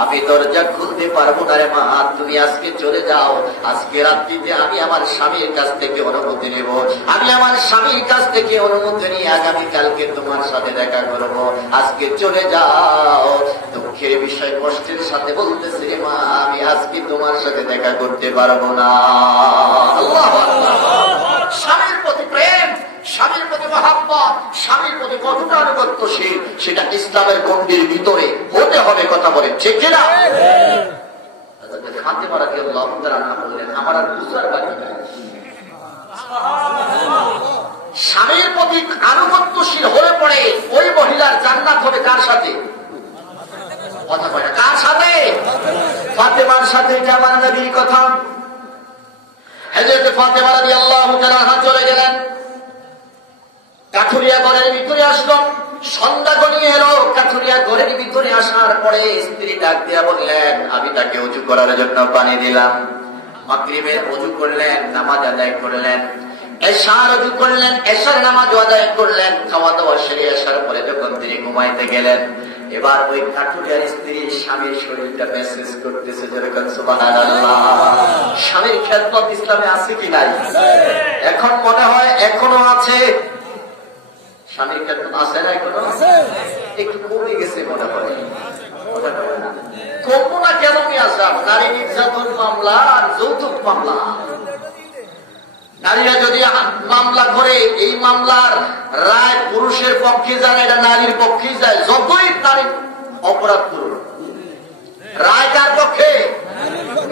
আমি দরজা খুলতে পারবো না রে মা। তুমি আজকে চলে যাও। আজকে রাত্রিতে আমি আমার স্বামীর কাছ থেকে অনুমতি নেব, আমি আমার স্বামীর কাছ থেকে অনুমতি নিয়ে আগামীকালকে তোমার সাথে দেখা করবো। আজকে চলে যাও। দুঃখের বিষয় কষ্টের সাথে বলতেছি রে মা, আমি আজকে তোমার সাথে দেখা করতে পারবো না। আল্লাহু আকবার। স্বামীর প্রতি প্রেম, স্বামীর প্রতি মহাব্বত, স্বামীর প্রতি কতটা আনুগত্যশীল, সেটা ইসলামের গণ্ডির ভিতরে হতে হবে। কথা বলেন ঠিক কিনা? ফাতেমা রাদিয়াল্লাহু তাআলা আনহা বললেন, আমার আর বুঝার বাকি নাই। স্বামীর প্রতি আনুগত্যশীল হয়ে পড়ে ওই মহিলার জান্নাত হবে কার সাথে? কথা বলে কার সাথে? ফাতেমার সাথে। এটা আমার নবীর কথা। হযরত ফাতেমা রাদিয়াল্লাহু তাআলা আনহা চলে গেলেন, কাঠুরিয়া ঘরের ভিতরে আসলো। সন্ধ্যা গনিয়ে এলো। কাঠুরিয়া ঘরের ভিতরে আসার পরে স্ত্রী ডাক দিয়া বললেন, আমি তাকে উঁচু করার জন্য পানি দিলাম। মাগরিবের ওযু করলেন, নামাজ আদায় করলেন, এশার ওযু করলেন, এশার নামাজ আদায় করলেন, খাওয়া দাওয়া সেরে আসার পরে যখন তিনি ঘুমাইতে গেলেন, এবার ওই কাঠুরিয়ার স্ত্রী স্বামীর শরীরটা মেসেজ করতেছে, যেরকম সুবহানাল্লাহ। স্বামীর খেদমত ইসলামে আছে কি নাই? এখন মনে হয় এখনো আছে। স্বামীর খেদমত আছে না? এখনো একটু কমে গেছে মনে হয়। কমবো না কেন? কি আছে? নারী নির্যাতন মামলা আর যৌতুক মামলা, নারীরা যদি মামলা করে, এই মামলার রায় পুরুষের পক্ষে যায়, এটা নারীর পক্ষে যায়। যতই নারী অপরাধ করুন, রায় কার পক্ষে?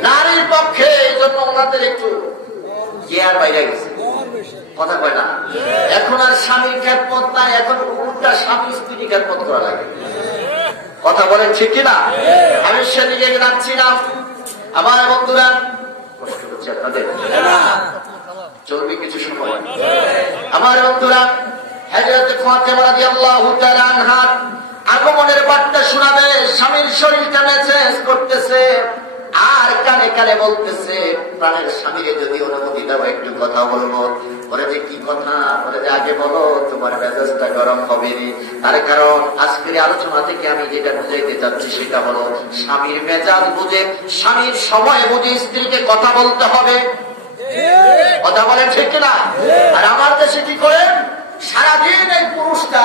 নারীর পক্ষে। এই জন্য ওনাদের একটু কেয়ার বাইরে গেছে, কথা কয় না। এখন আর স্বামীর খেদমত নাই, এখন উল্টা স্বামী স্ত্রী খেদমত করা লাগে। কথা বলেন ঠিক কিনা? আমি সেদিকে যাচ্ছি না আমার বন্ধুরা, কষ্ট হচ্ছে আপনাদের, চলবে কিছু সময়। আমার বন্ধুরা, হযরত ফাতেমা রাদিয়াল্লাহু তাআলা আনহার আগমনের বার্তা শোনাবে, স্বামীর শরীরটা মেসেজ করতেছে আর কানে কানে বলতেছে, প্রাণের স্বামীরে যদি অনুমতি দাও একটু কথা বলবো। বলে যে কি কথা? বলে যে আগে বলো, তোমার মেজাজটা গরম হবে। তার কারণ আজকের আলোচনা থেকে আমি যেটা বুঝাইতে চাচ্ছি সেটা হলো, স্বামীর মেজাজ বুঝে, স্বামীর সময় বুঝে স্ত্রীকে কথা বলতে হবে। কথা বলেন ঠিক কিনা? আর আমার দেশে কি করে, সারাদিন এই পুরুষটা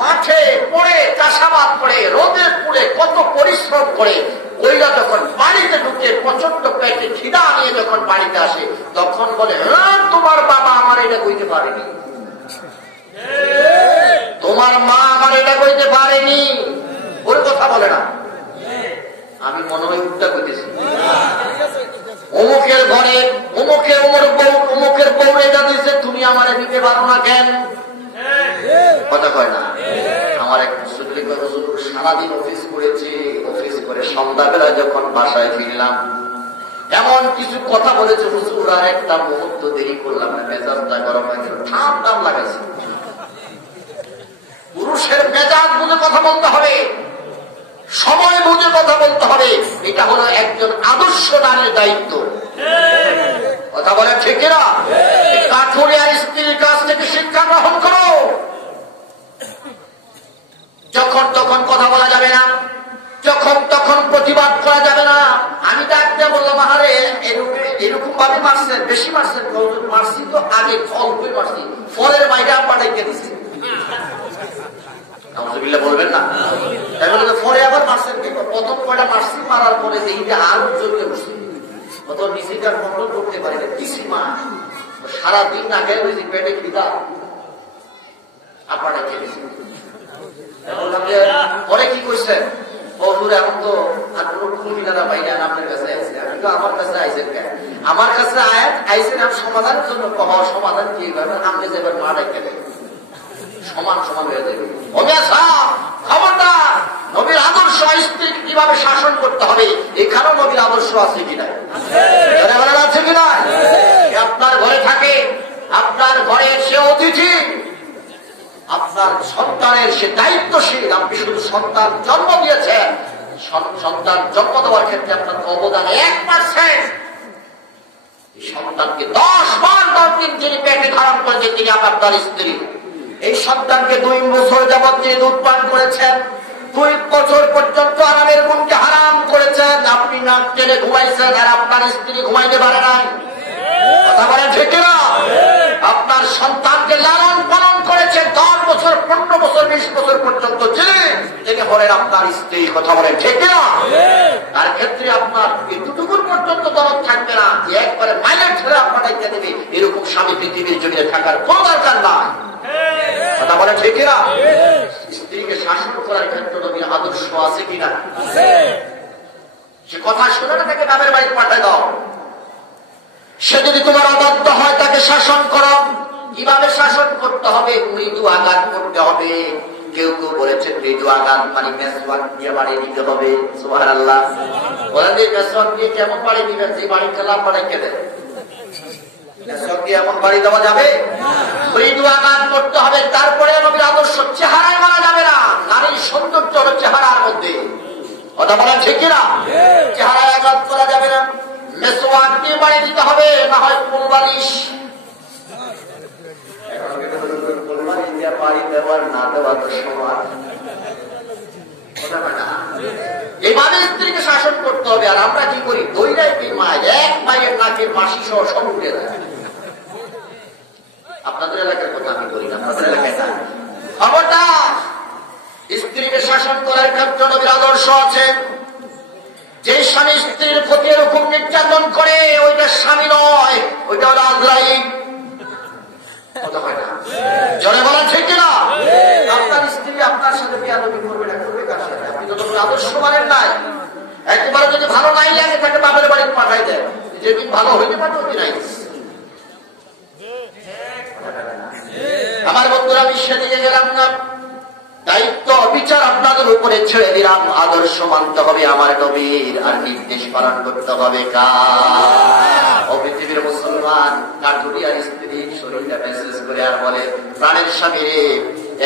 মাঠে পড়ে, চাষাবাদ করে, রোদে পুড়ে, কত পরিশ্রম করে, ওইরা যখন বাড়িতে ঢুকে প্রচন্ড পেটে খিদা নিয়ে যখন বাড়িতে আসে, তখন বলে, হ্যাঁ তোমার বাবা আমার এটা কইতে পারেনি, তোমার মা আমার এটা কইতে পারেনি। ওর কথা বলে না। আমি মনে হয় উল্টা কইতেছি। অমুকের ঘরে অমুকের অমুকের বউ এটা দিচ্ছে, তুমি আমারে দিতে পারো না কেন? কথা কয় না। আমার এক মুসল্লি সারাদিন অফিস করেছি, অফিস করে সন্ধ্যাবেলা যখন বাসায় ফিরলাম, এমন কিছু কথা বলেছে হুজুর, আর একটা মুহূর্ত দেরি করলাম না, মেজাজটা গরম হয়ে গেল, ঠাম দাম লাগাইছে। পুরুষের মেজাজ বুঝে কথা বলতে হবে, সময় বুঝে কথা বলতে হবে। এটা হলো একজন আদর্শ নারীর দায়িত্ব। কথা বলেন ঠিক কিনা? কাঠুরিয়ার স্ত্রীর কাছ থেকে শিক্ষা গ্রহণ করো। যখন তখন কথা বলা যাবে না, যখন তখন প্রতিবাদ করা যাবে না। আমি ডাকতে বললাম, আরে এরকম ভাবে মারছেন, বেশি মারছেন। মারছি তো আগে অল্পই মারছি, ফলের বাইরে পাঠাইতে দিচ্ছি। বলবেন না, পরে আবার মারছেন। প্রথম কয়টা মারছি, মারার পরে এইটা আরো জমিয়ে বসছে, অত নিজেকে কন্ট্রোল করতে পারি না। কিছু মা সারাদিন না খেয়ে বলছি, পেটে খিদা, আপনারা খেয়েছি। পরে কি করছেন? বন্ধুরা এখন তো আর কোন মহিলারা বাইরে আপনার কাছে আসছে। আমি তো আমার কাছে আইসেন কেন? আমার কাছে আইসেন আমি সমাধানের জন্য। সমাধান কি? আপনি যাবেন মা ডাইতে দেবেন, সমান সমান হয়ে যাবে। খবরদার, নবীর আদর্শ স্ত্রীকে কিভাবে শাসন করতে হবে, এখানেও নবীর আদর্শ আছে কিনা? আছে কিনা? আপনার ঘরে থাকে, আপনার ঘরে সে অতিথি, আপনার সন্তানের সে দায়িত্বশীল। আপনি শুধু সন্তান জন্ম দিয়েছেন, সন্তান জন্ম দেওয়ার ক্ষেত্রে আপনার অবদান 1%। সন্তানকে 10 বার 10 দিন যিনি পেটে ধারণ করেছেন, তিনি আপনার স্ত্রী। এই সন্তানকে 2 বছর যাবৎ তিনি দুধ পান করেছেন, 2 বছর পর্যন্ত আরামের গুণকে হারাম করেছেন। আপনি নাক টেনে ঘুমাইছেন, আর আপনার স্ত্রী ঘুমাইতে পারে নাই। কথা বলেন ঠিক না? আপনার সন্তানকে লালন পালন করেছে 10 বছর, 15 বছর, 20 বছর পর্যন্ত, যিনি হলেন আপনার স্ত্রী। কথা বলেন ঠিক না? তার ক্ষেত্রে আপনার এতটুকুর পর্যন্ত দরদ থাকবে না যে একবারে মাইলেট ছেড়ে আপনার দায়িত্ব দেবে। এরকম স্বামী পৃথিবীর জমিনে থাকার কোন দরকার নাই। কথা বলেন ঠিক না? স্ত্রীকে শাসন করার ক্ষেত্রে নবীর আদর্শ আছে কিনা? সে কথা শুনে না, তাকে বাবার বাড়ি পাঠায় দাও। সে যদি তোমার অবাধ্য হয়, তাকে শাসন করো। কিভাবে শাসন করতে হবে? মৃদু আঘাত করতে হবে। কেউ কেউ বলেছেন মৃদু আঘাত মানে মেসওয়াক দিয়ে বাড়ি দিতে হবে। সুবহানাল্লাহ। বলেন যে মেসওয়াক দিয়ে কেমন বাড়ি দিবেন? যে বাড়ি খেলা বাড়ি খেলে মেসওয়াক দিয়ে এমন বাড়ি দেওয়া যাবে? মৃদু আঘাত করতে হবে। তারপরে নবীর আদর্শ, চেহারায় মারা যাবে না। নারীর সৌন্দর্য হলো চেহারার মধ্যে। কথা বলেন ঠিক কিনা? চেহারায় আঘাত করা যাবে না। মেসওয়াক দিয়ে বাড়ি দিতে হবে, না হয় কোলবালিশ। কোলবালিশ দিয়ে বাড়ি দেওয়ার না দেওয়া তো সমান। এইভাবে স্ত্রীকে শাসন করতে হবে। আর আমরা কি করি? দইরাই কি মায় এক মায়ের নাকের মাসি সহ সব উঠে যায়। আপনাদের এলাকার কথা আমি বলি না, আপনাদের এলাকায় না। খবরদার, স্ত্রীকে শাসন করার ক্ষেত্রে নবীর আদর্শ আছে। যে স্বামী স্ত্রীর প্রতি এরকম নির্যাতন করে ওইটা স্বামী নয়, ওইটা হলো আজরাইল। কথা হয় না? জোরে বলা ঠিক কিনা? আপনার স্ত্রী আপনার সাথে বেয়াদবি করবে না, করবে কার সাথে? আপনি তো নবীর আদর্শ মানেন নাই। একেবারে যদি ভালো নাই লাগে তাকে বাপের বাড়িতে পাঠাই দেয়, যেদিন ভালো হইতে পারে ওই নাই। আমার বন্ধুরা, আমি সেদিকে গেলাম না। দায়িত্ব বিচার আপনাদের উপরে ছেড়ে দিলাম। আদর্শ মানতে হবে আমার নবীর, আর নির্দেশ পালন করতে হবে কার? ও পৃথিবীর মুসলমান, কাঠুরিয়ার স্ত্রী শরীরটা মেসেজ করে আর বলে, প্রাণের স্বামী রে,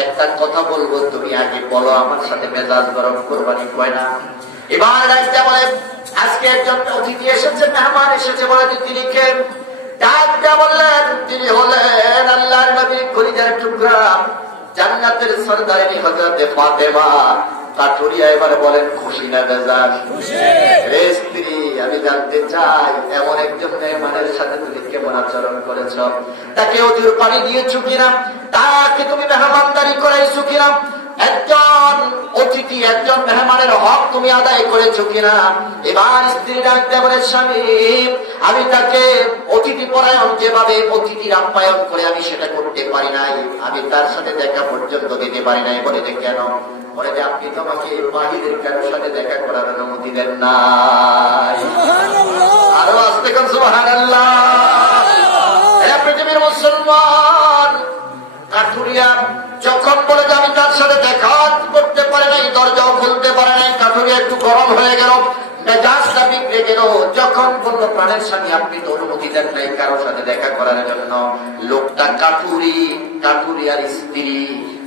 একটা কথা বলবো, তুমি আগে বলো, আমার সাথে মেজাজ গরম করবানি কয় না। এবার রাইতে বলে, আজকে একজন অতিথি এসেছে, মেহমান এসেছে, বলে তিনি কে? ডাকটা বললেন, তিনি হলেন আল্লাহর নবীর কলিজার টুকরা, জান্নাতের সরদারিনী হযরতে ফাতেমা। কাঠুরিয়া এবার বলেন, খুশি না বেজার? হে স্ত্রী, আমি জানতে চাই এমন একজন মেহমানের সাথে তুমি কেমন আচরণ করেছ? তাকে অজুর পানি দিয়েছ কিনা? তাকে তুমি মেহমানদারি করাইছো কিনা? একজন অতিথি, একজন মেহমানের হক তুমি আদায় করেছো কিনা? এবার স্ত্রী ডাকতে বলে, স্বামী, আমি তাকে অতিথি পরায়ণ যেভাবে অতিথির আপ্যায়ন করে আমি সেটা করতে পারি নাই, আমি তার সাথে দেখা পর্যন্ত দিতে পারি নাই। বলে যে কেন? বলে যে আপনি তো আমাকে বাহিরের কারোর সাথে দেখা করার অনুমতি দেন নাই। আরো আসতে কোন সুবহানাল্লাহ। পৃথিবীর মুসলমান, কাঠুরিয়া যখন বলে যে আমি তার সাথে দেখা করতে পারে নাই, দরজাও খুলতে পারে নাই, কাঠুরিয়া একটু গরম হয়ে গেল, মেজাজটা বিগড়ে গেল। যখন বললো, প্রাণের স্বামী, আপনি তো অনুমতি দেন নাই কারোর সাথে দেখা করার জন্য। লোকটা কাঠুরিয়ার স্ত্রী,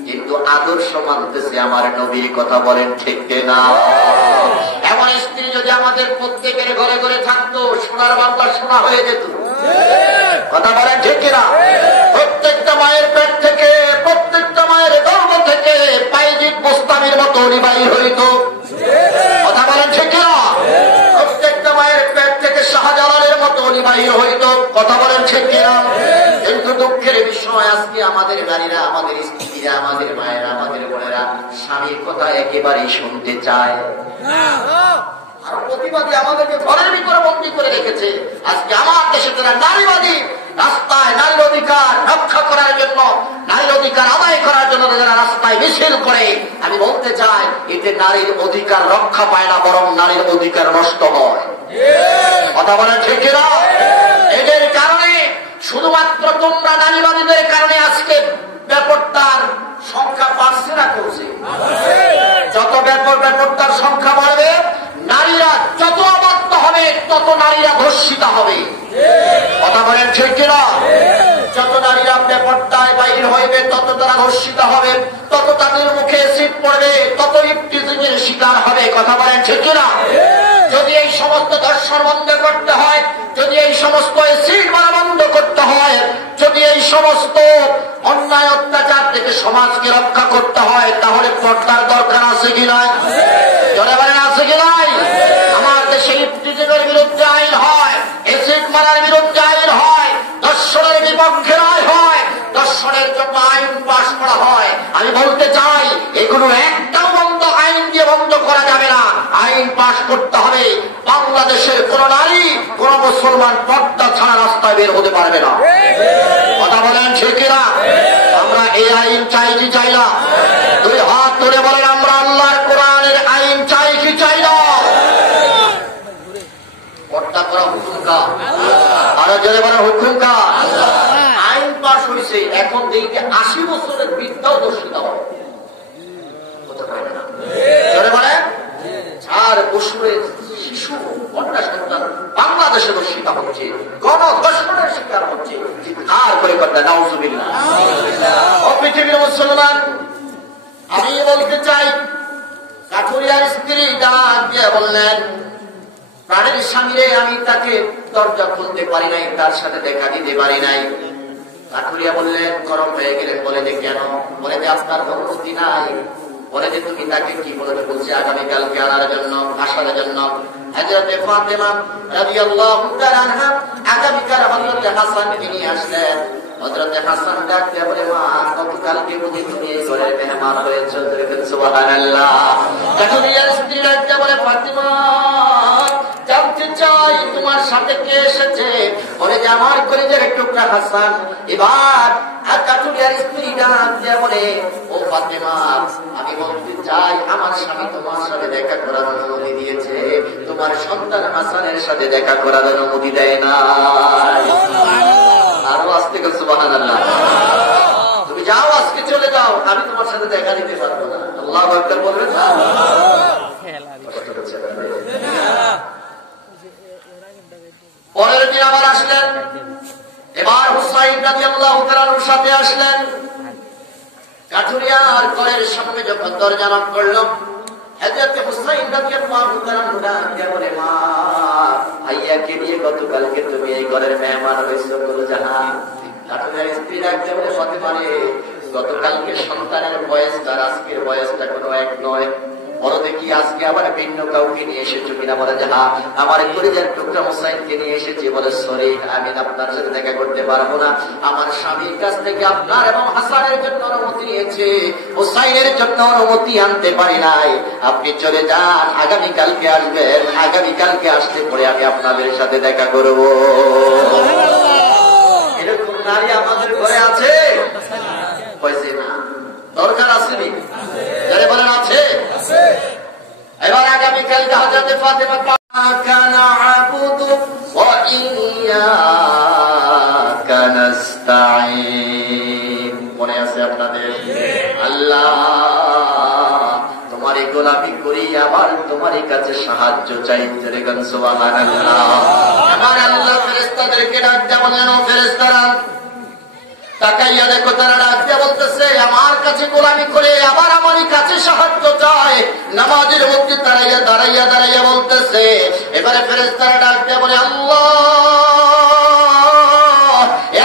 কিন্তু আদর্শ মানতেছে আমার নবীর কথা। বলেন ঠিক না? এমন স্ত্রী যদি আমাদের প্রত্যেকের ঘরে ঘরে থাকতো, সোনার বাংলা সোনা হয়ে যেত। কথা বলেন ঠিক কিনা? প্রত্যেকটা মায়ের পেট থেকে, প্রত্যেকটা মায়ের গর্ভ থেকে পাইজিৎ বোস্তামির মতো নিবাহী হইত। কথা বলেন ঠিক কিনা? প্রত্যেকটা মায়ের পেট থেকে শাহজালালের মতো নিবাহী হইত। কথা বলেন ঠিক কিনা? কিন্তু দুঃখের বিষয়, আজকে আমাদের নারীরা, আমাদের স্ত্রীরা, আমাদের মায়েরা, আমাদের বোনেরা স্বামীর কথা একেবারেই শুনতে চায়। আর প্রতিবাদী আমাদেরকে ঘরের ভিতরে বন্দী করে রেখেছে। আজকে আমার দেশে যারা নারীবাদী, রাস্তায় নারীর অধিকার রক্ষা করার জন্য, নারীর অধিকার আদায় করার জন্য যারা রাস্তায় মিছিল করে, আমি বলতে চাই, এতে নারীর অধিকার রক্ষা পায় না, বরং নারীর অধিকার নষ্ট হয়। কথা বলেন ঠিক না? এদের কারণে, শুধুমাত্র তোমরা নারীবাদীদের কারণে আজকে ব্যাপারটার সংখ্যা বাড়ছে না কমছে? যত ব্যাপারটার সংখ্যা বাড়বে, নারীরা যত অবাধ্য হবে, তত নারীরা ধর্ষিতা হবে। কথা বলেন ঠিক কিনা? যত নারীরা ব্যাপারটায় বাইর হইবে, তত তারা ধর্ষিতা হবে, তত তাদের মুখে এসিড পড়বে, তত ইফটিজিংয়ের শিকার হবে। কথা বলেন ঠিক কিনা? যদি এই সমস্ত ধর্ষণ বন্ধ করতে হয়, যদি এই সমস্ত এসিড মারা বন্ধ করতে হয়, যদি এই সমস্ত অন্যায় অত্যাচার থেকে সমাজকে রক্ষা করতে হয়, তাহলে পর্দার দরকার আছে কি নাই? জোরে বলেন আছে কি নাই? আমার দেশে ইফটিজিংয়ের বিরুদ্ধে আইন হয়, এসিড মারার বিরুদ্ধে আইন হয়, ধর্ষণের বিপক্ষে আইন হয়, ধর্ষণের জন্য আইন পাশ করা হয়। আমি বলতে চাই, এগুলো একটাও বন্ধ আইন দিয়ে বন্ধ করা যাবে না, আইন পাশ করতে হবে। বাংলাদেশের কোন নারী, কোন মুসলমান পর্দা ছাড়া রাস্তায় বের হতে পারবে না। কথা বলেন ঠিক না? আমরা এই আইন চাই কি চাই না? দুই হাত ধরে বলেন, আমরা আল্লাহর কোরআনের আইন চাই কি চাই না? পর্দা করা হুকুম কার? আরো জোরে বলেন, হুকুম কার? আইন পাশ হয়েছে, এখন দেখতে 80 বছরের বৃদ্ধাও দোষিত হয়। জোরে বলেন, 4 বছরের শিশু, কন্যা সন্তান বাংলাদেশে দোষিত হচ্ছে, গণধর্ষণের শিকার হচ্ছে। আর করে কথা নাউজুবিল্লাহ। ও পৃথিবীর মুসলমান, আমি বলতে চাই, কাঠুরিয়ার স্ত্রী ডাক দিয়ে বললেন, প্রাণের স্বামীরে আমি তাকে দরজা খুলতে পারি নাই, তার সাথে দেখা দিতে পারি নাই। কাঠুরিয়া বললেন, গরম হয়ে গেলেন। বলে যে কেন? বলে যে আপনার অনুমতি নাই। বলে যে তুমি তাকে কি বলে? বলছে আগামীকালকে আনার জন্য, আসার জন্য। হযরতে ফাতেমা রাদিয়াল্লাহু তাআলা আনহা আগামীকাল হযরতে হাসানকে নিয়ে আসলেন। হযরতে হাসান ডাকতে বলে, মা গতকালকে বুঝি তুমি এই ঘরের মেহমান হয়েছো? সুবহানাল্লাহ। কাঠুরিয়ার স্ত্রী ডাকতে বলে, ফাতেমা জানতে চাই তোমার সাথে কে এসেছে? বলে যে আমার কলিজার টুকরা হাসান। এবার কাঠুরিয়ার স্ত্রী ডাকতে বলে, ও ফাতেমা, আমি বলতে চাই আমার স্বামী তোমার সাথে দেখা করার অনুমতি দিয়েছে, তোমার সন্তান হাসানের সাথে দেখা করার অনুমতি দেয় না। আরো আসতে গেল সুবহানাল্লাহ। তুমি যাও, আজকে চলে যাও, আমি তোমার সাথে দেখা দিতে পারবো না। আল্লাহু আকবার বলবেন না? পরের দিন আবার আসলেন। এবার হুসাইন রাদিয়াল্লাহু তাআলার সাথে আসলেন। কাঠুরিয়ার ঘরের সামনে যখন দরজা নক করল, হযরত হুসাইন রাদিয়াল্লাহু তাআলা বলে, মা ভাইয়াকে নিয়ে গতকালকে তুমি এই ঘরের মেহমান হয়েছো? বলো জাহান। কাঠুরিয়ার স্ত্রী ডাকতে বলে, ফাতেমা রে, গতকালকে সন্তানের বয়স আর আজকের বয়সটা কোনো এক নয়। বলো দেখি আজকে আবার ভিন্ন কাউকে নিয়ে এসেছো কিনা? বলে যে হ্যাঁ, আমার কলিজার টুকরা হুসাইনকে নিয়ে এসেছি। বলে সরি, আমি আপনার সাথে দেখা করতে পারবো না। আমার স্বামীর কাছ থেকে আপনার এবং হাসানের জন্য অনুমতি নিয়েছে, হুসাইনের জন্য অনুমতি আনতে পারি নাই। আপনি চলে যান, আগামীকালকে আসবেন। আগামীকালকে আসতে পরে আমি আপনাদের সাথে দেখা করবো। এরকম নারী আমাদের ঘরে আছে? হয়েছে না? দরকার আসেনি? যারা বলেন আছে। এবার আগামীকালকে হযরত ফাতেমা কানা আবুদু ওয়া ইয়্যাকা নাস্তাঈন, মনে আছে আপনাদের? আল্লাহ তোমারই গোলামি করি, আবার তোমারই কাছে সাহায্য চাই। সুবহানাল্লাহ। আমার আল্লাহ ফেরেশতাদেরকে ডাক দেয়া বলেন, ও ফেরেশতারা তাকাইয়া দেখো, তারা ডাক দেয়া বলতেছে আমার কাছে গোলামি করে আবার আমারই কাছে সাহায্য চায়। নামাজের মধ্যে দাঁড়াইয়া দাঁড়াইয়া দাঁড়াইয়া বলতেছে। এবারে ফেরেশতারা ডাক দেয়া বলে, আল্লাহ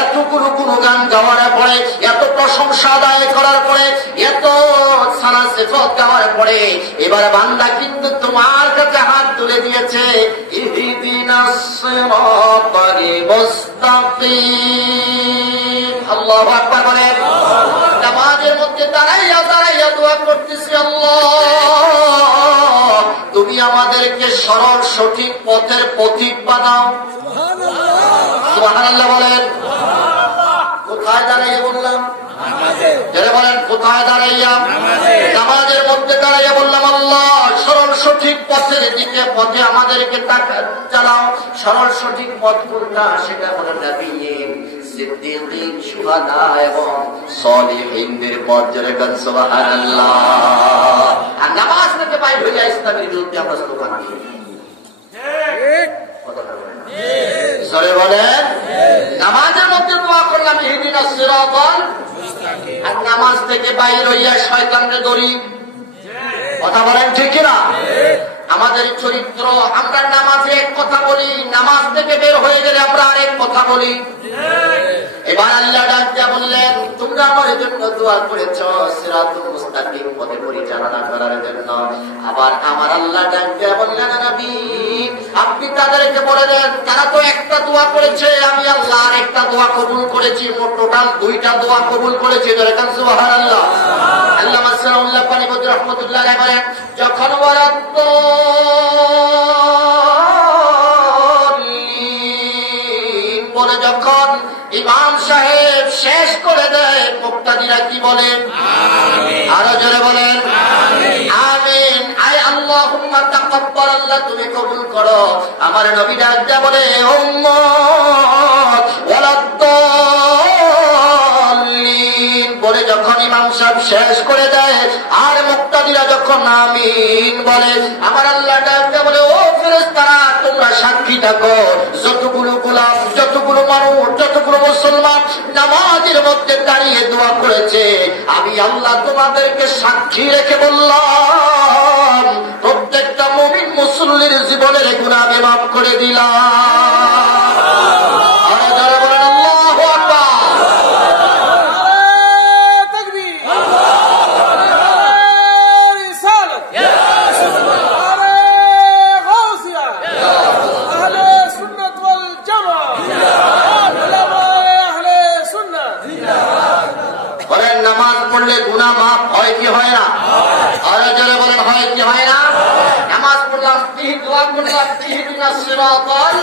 এতগুলো গুণগান গাওয়ার পরে, এত প্রশংসা আদায় করার পরে, এত সানা সিফাত গাওয়ার পরে এবার বান্দা কিন্তু তোমার কাছে হাত তুলে দিয়েছে। ইহদিনাস সিরাতাল মুস্তাকিম। আল্লাহু আকবার বলেন। নামাজের মধ্যে দাঁড়াইয়া দাঁড়াইয়া দোয়া করতেছি, আল্লাহ তুমি আমাদেরকে সরল সঠিক পথের পথিক বানাও। সুবহানাল্লাহ বলেন। কোথায় দাঁড়াইয়া বললাম? যারা বলেন কোথায় দাঁড়াইয়া? নামাজের মধ্যে দাঁড়াইয়া বললাম, আল্লাহ সরল সঠিক পথের দিকে পথে আমাদেরকে চালাও। সরল সঠিক পথ কোনটা? সেটা হলো নবীয়্যিন, সিদ্দীকীন, শুহাদা এবং সালিহিনদের পথ। যারা বলেন সুবহানাল্লাহ। আর নামাজ থেকে বাইরে হয়ে যায় ইসলামের বিরুদ্ধে আমরা স্লোগান দিই। সরে বলেন। নামাজের মধ্যে দোয়া করলাম ইহদিনাস সিরাতাল মুস্তাকিম, আর নামাজ থেকে বাইরে হইয়া শয়তানকে ধরি। কথা বলেন ঠিক না? আমাদের চরিত্র, আমরা নামাজে এক কথা বলি, নামাজ থেকে বের হয়ে গেলে আমরা আরেক কথা বলি। এবার আল্লাহ ডাক দিয়া বললেন, তোমরা আমার জন্য দোয়া করেছো সিরাতুল মুস্তাকিম পথে পরিচালনা করার জন্য। আবার আমার আল্লাহ ডাক দিয়া বললেন, নবী আপনি তাদেরকে বলে দেন, তারা তো একটা দোয়া করেছে, আমি আল্লাহ আরেকটা দোয়া কবুল করেছি, মোট টোটাল দুইটা দোয়া কবুল করেছি। সুবহানাল্লাহ। আল্লামা সালাউল্লাহ পানিপতি রাহমাতুল্লাহ আলাইহি বলেন, যখন ওয়ারাদ বলে যখন ইমাম সাহেব শেষ করে দেয়, মুক্তাদিরা কি বলেন? আরো জোরে বলেন আমিন। আয় আল্লাহুম্মা তাকাব্বাল, আল্লাহ তুমি কবুল করো। আমার নবী ডাক দেয়া বলে, উম্মত ওয়ালাদ-দাল্লিন বলে যখন ইমাম সাহেব শেষ করে দেয় আর মুক্তাদিরা যখন আমিন বলে, আমার আল্লাহ ডাক দেয়া বলে, ও ফেরেশতারা তোমরা সাক্ষী থাকো, যতগুলো গোলাম, যতগুলো মানুষ, যতগুলো মুসলমান নামাজের মধ্যে দাঁড়িয়ে দোয়া করেছে, আমি আল্লাহ তোমাদেরকে সাক্ষী রেখে বললাম, প্রত্যেকটা মুমিন মুসলমান রাসূলের জীবনের গুনাহ আমি মাফ করে দিলাম। আর যারা বলেন আল্লাহু আকবার। বলেন নামাজ পড়লে গুনাহ মাফ হয় কি হয় না? আর যারা বলেন হয় কি হয় না? নামাজ পড়লাম, দোয়া করলাম, ইহদিনাস সিরাতাল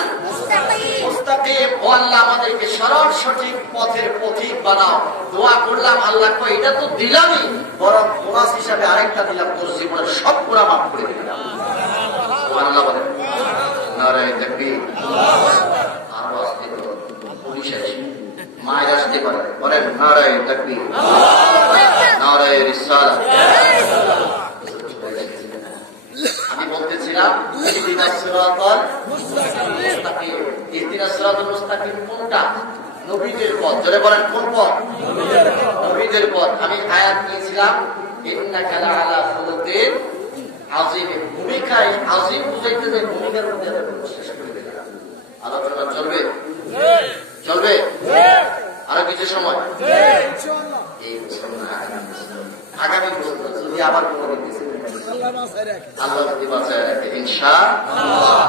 মুস্তাকিম, ও আল্লাহ আমাদেরকে সরল সঠিক পথের পথিক বানাও। দোয়া করলাম, আল্লাহ কই এটা তো দিলামই, বরং বোনাস হিসাবে আরেকটা দিলাম, তোর জীবনের সব গুনাহ মাফ করে দিলাম। সুবহানাল্লাহ বলেন। নারে তাকবীর। আরো আসতে পুলিশ আছে, মায়ের আসতে পারে, বলেন নারে তাকবীর, নারে রিসালাত। আমি বলতেছিলাম ইহদিনাস সিরাতাল মুস্তাকিম। ইহদিনাস সিরাতাল মুস্তাকিম কোনটা? নবীদের পথ। জোরে বলেন কোন পথ? নবীদের পথ। আমি আয়াত নিয়েছিলাম ইন্নাকা লাআলা খুলুকিন আযীম। ভূমিকায় আযীম বুঝাইতে যে ভূমিকার মধ্যে শেষ করে দিলাম। আলোচনা চলবে? চলবে? আরো কিছু সময় এই আগামী বছর যদি আবার কোনো দিচ্ছে আল্লাহ যদি বাঁচায় রাখে ইনশাআল্লাহ।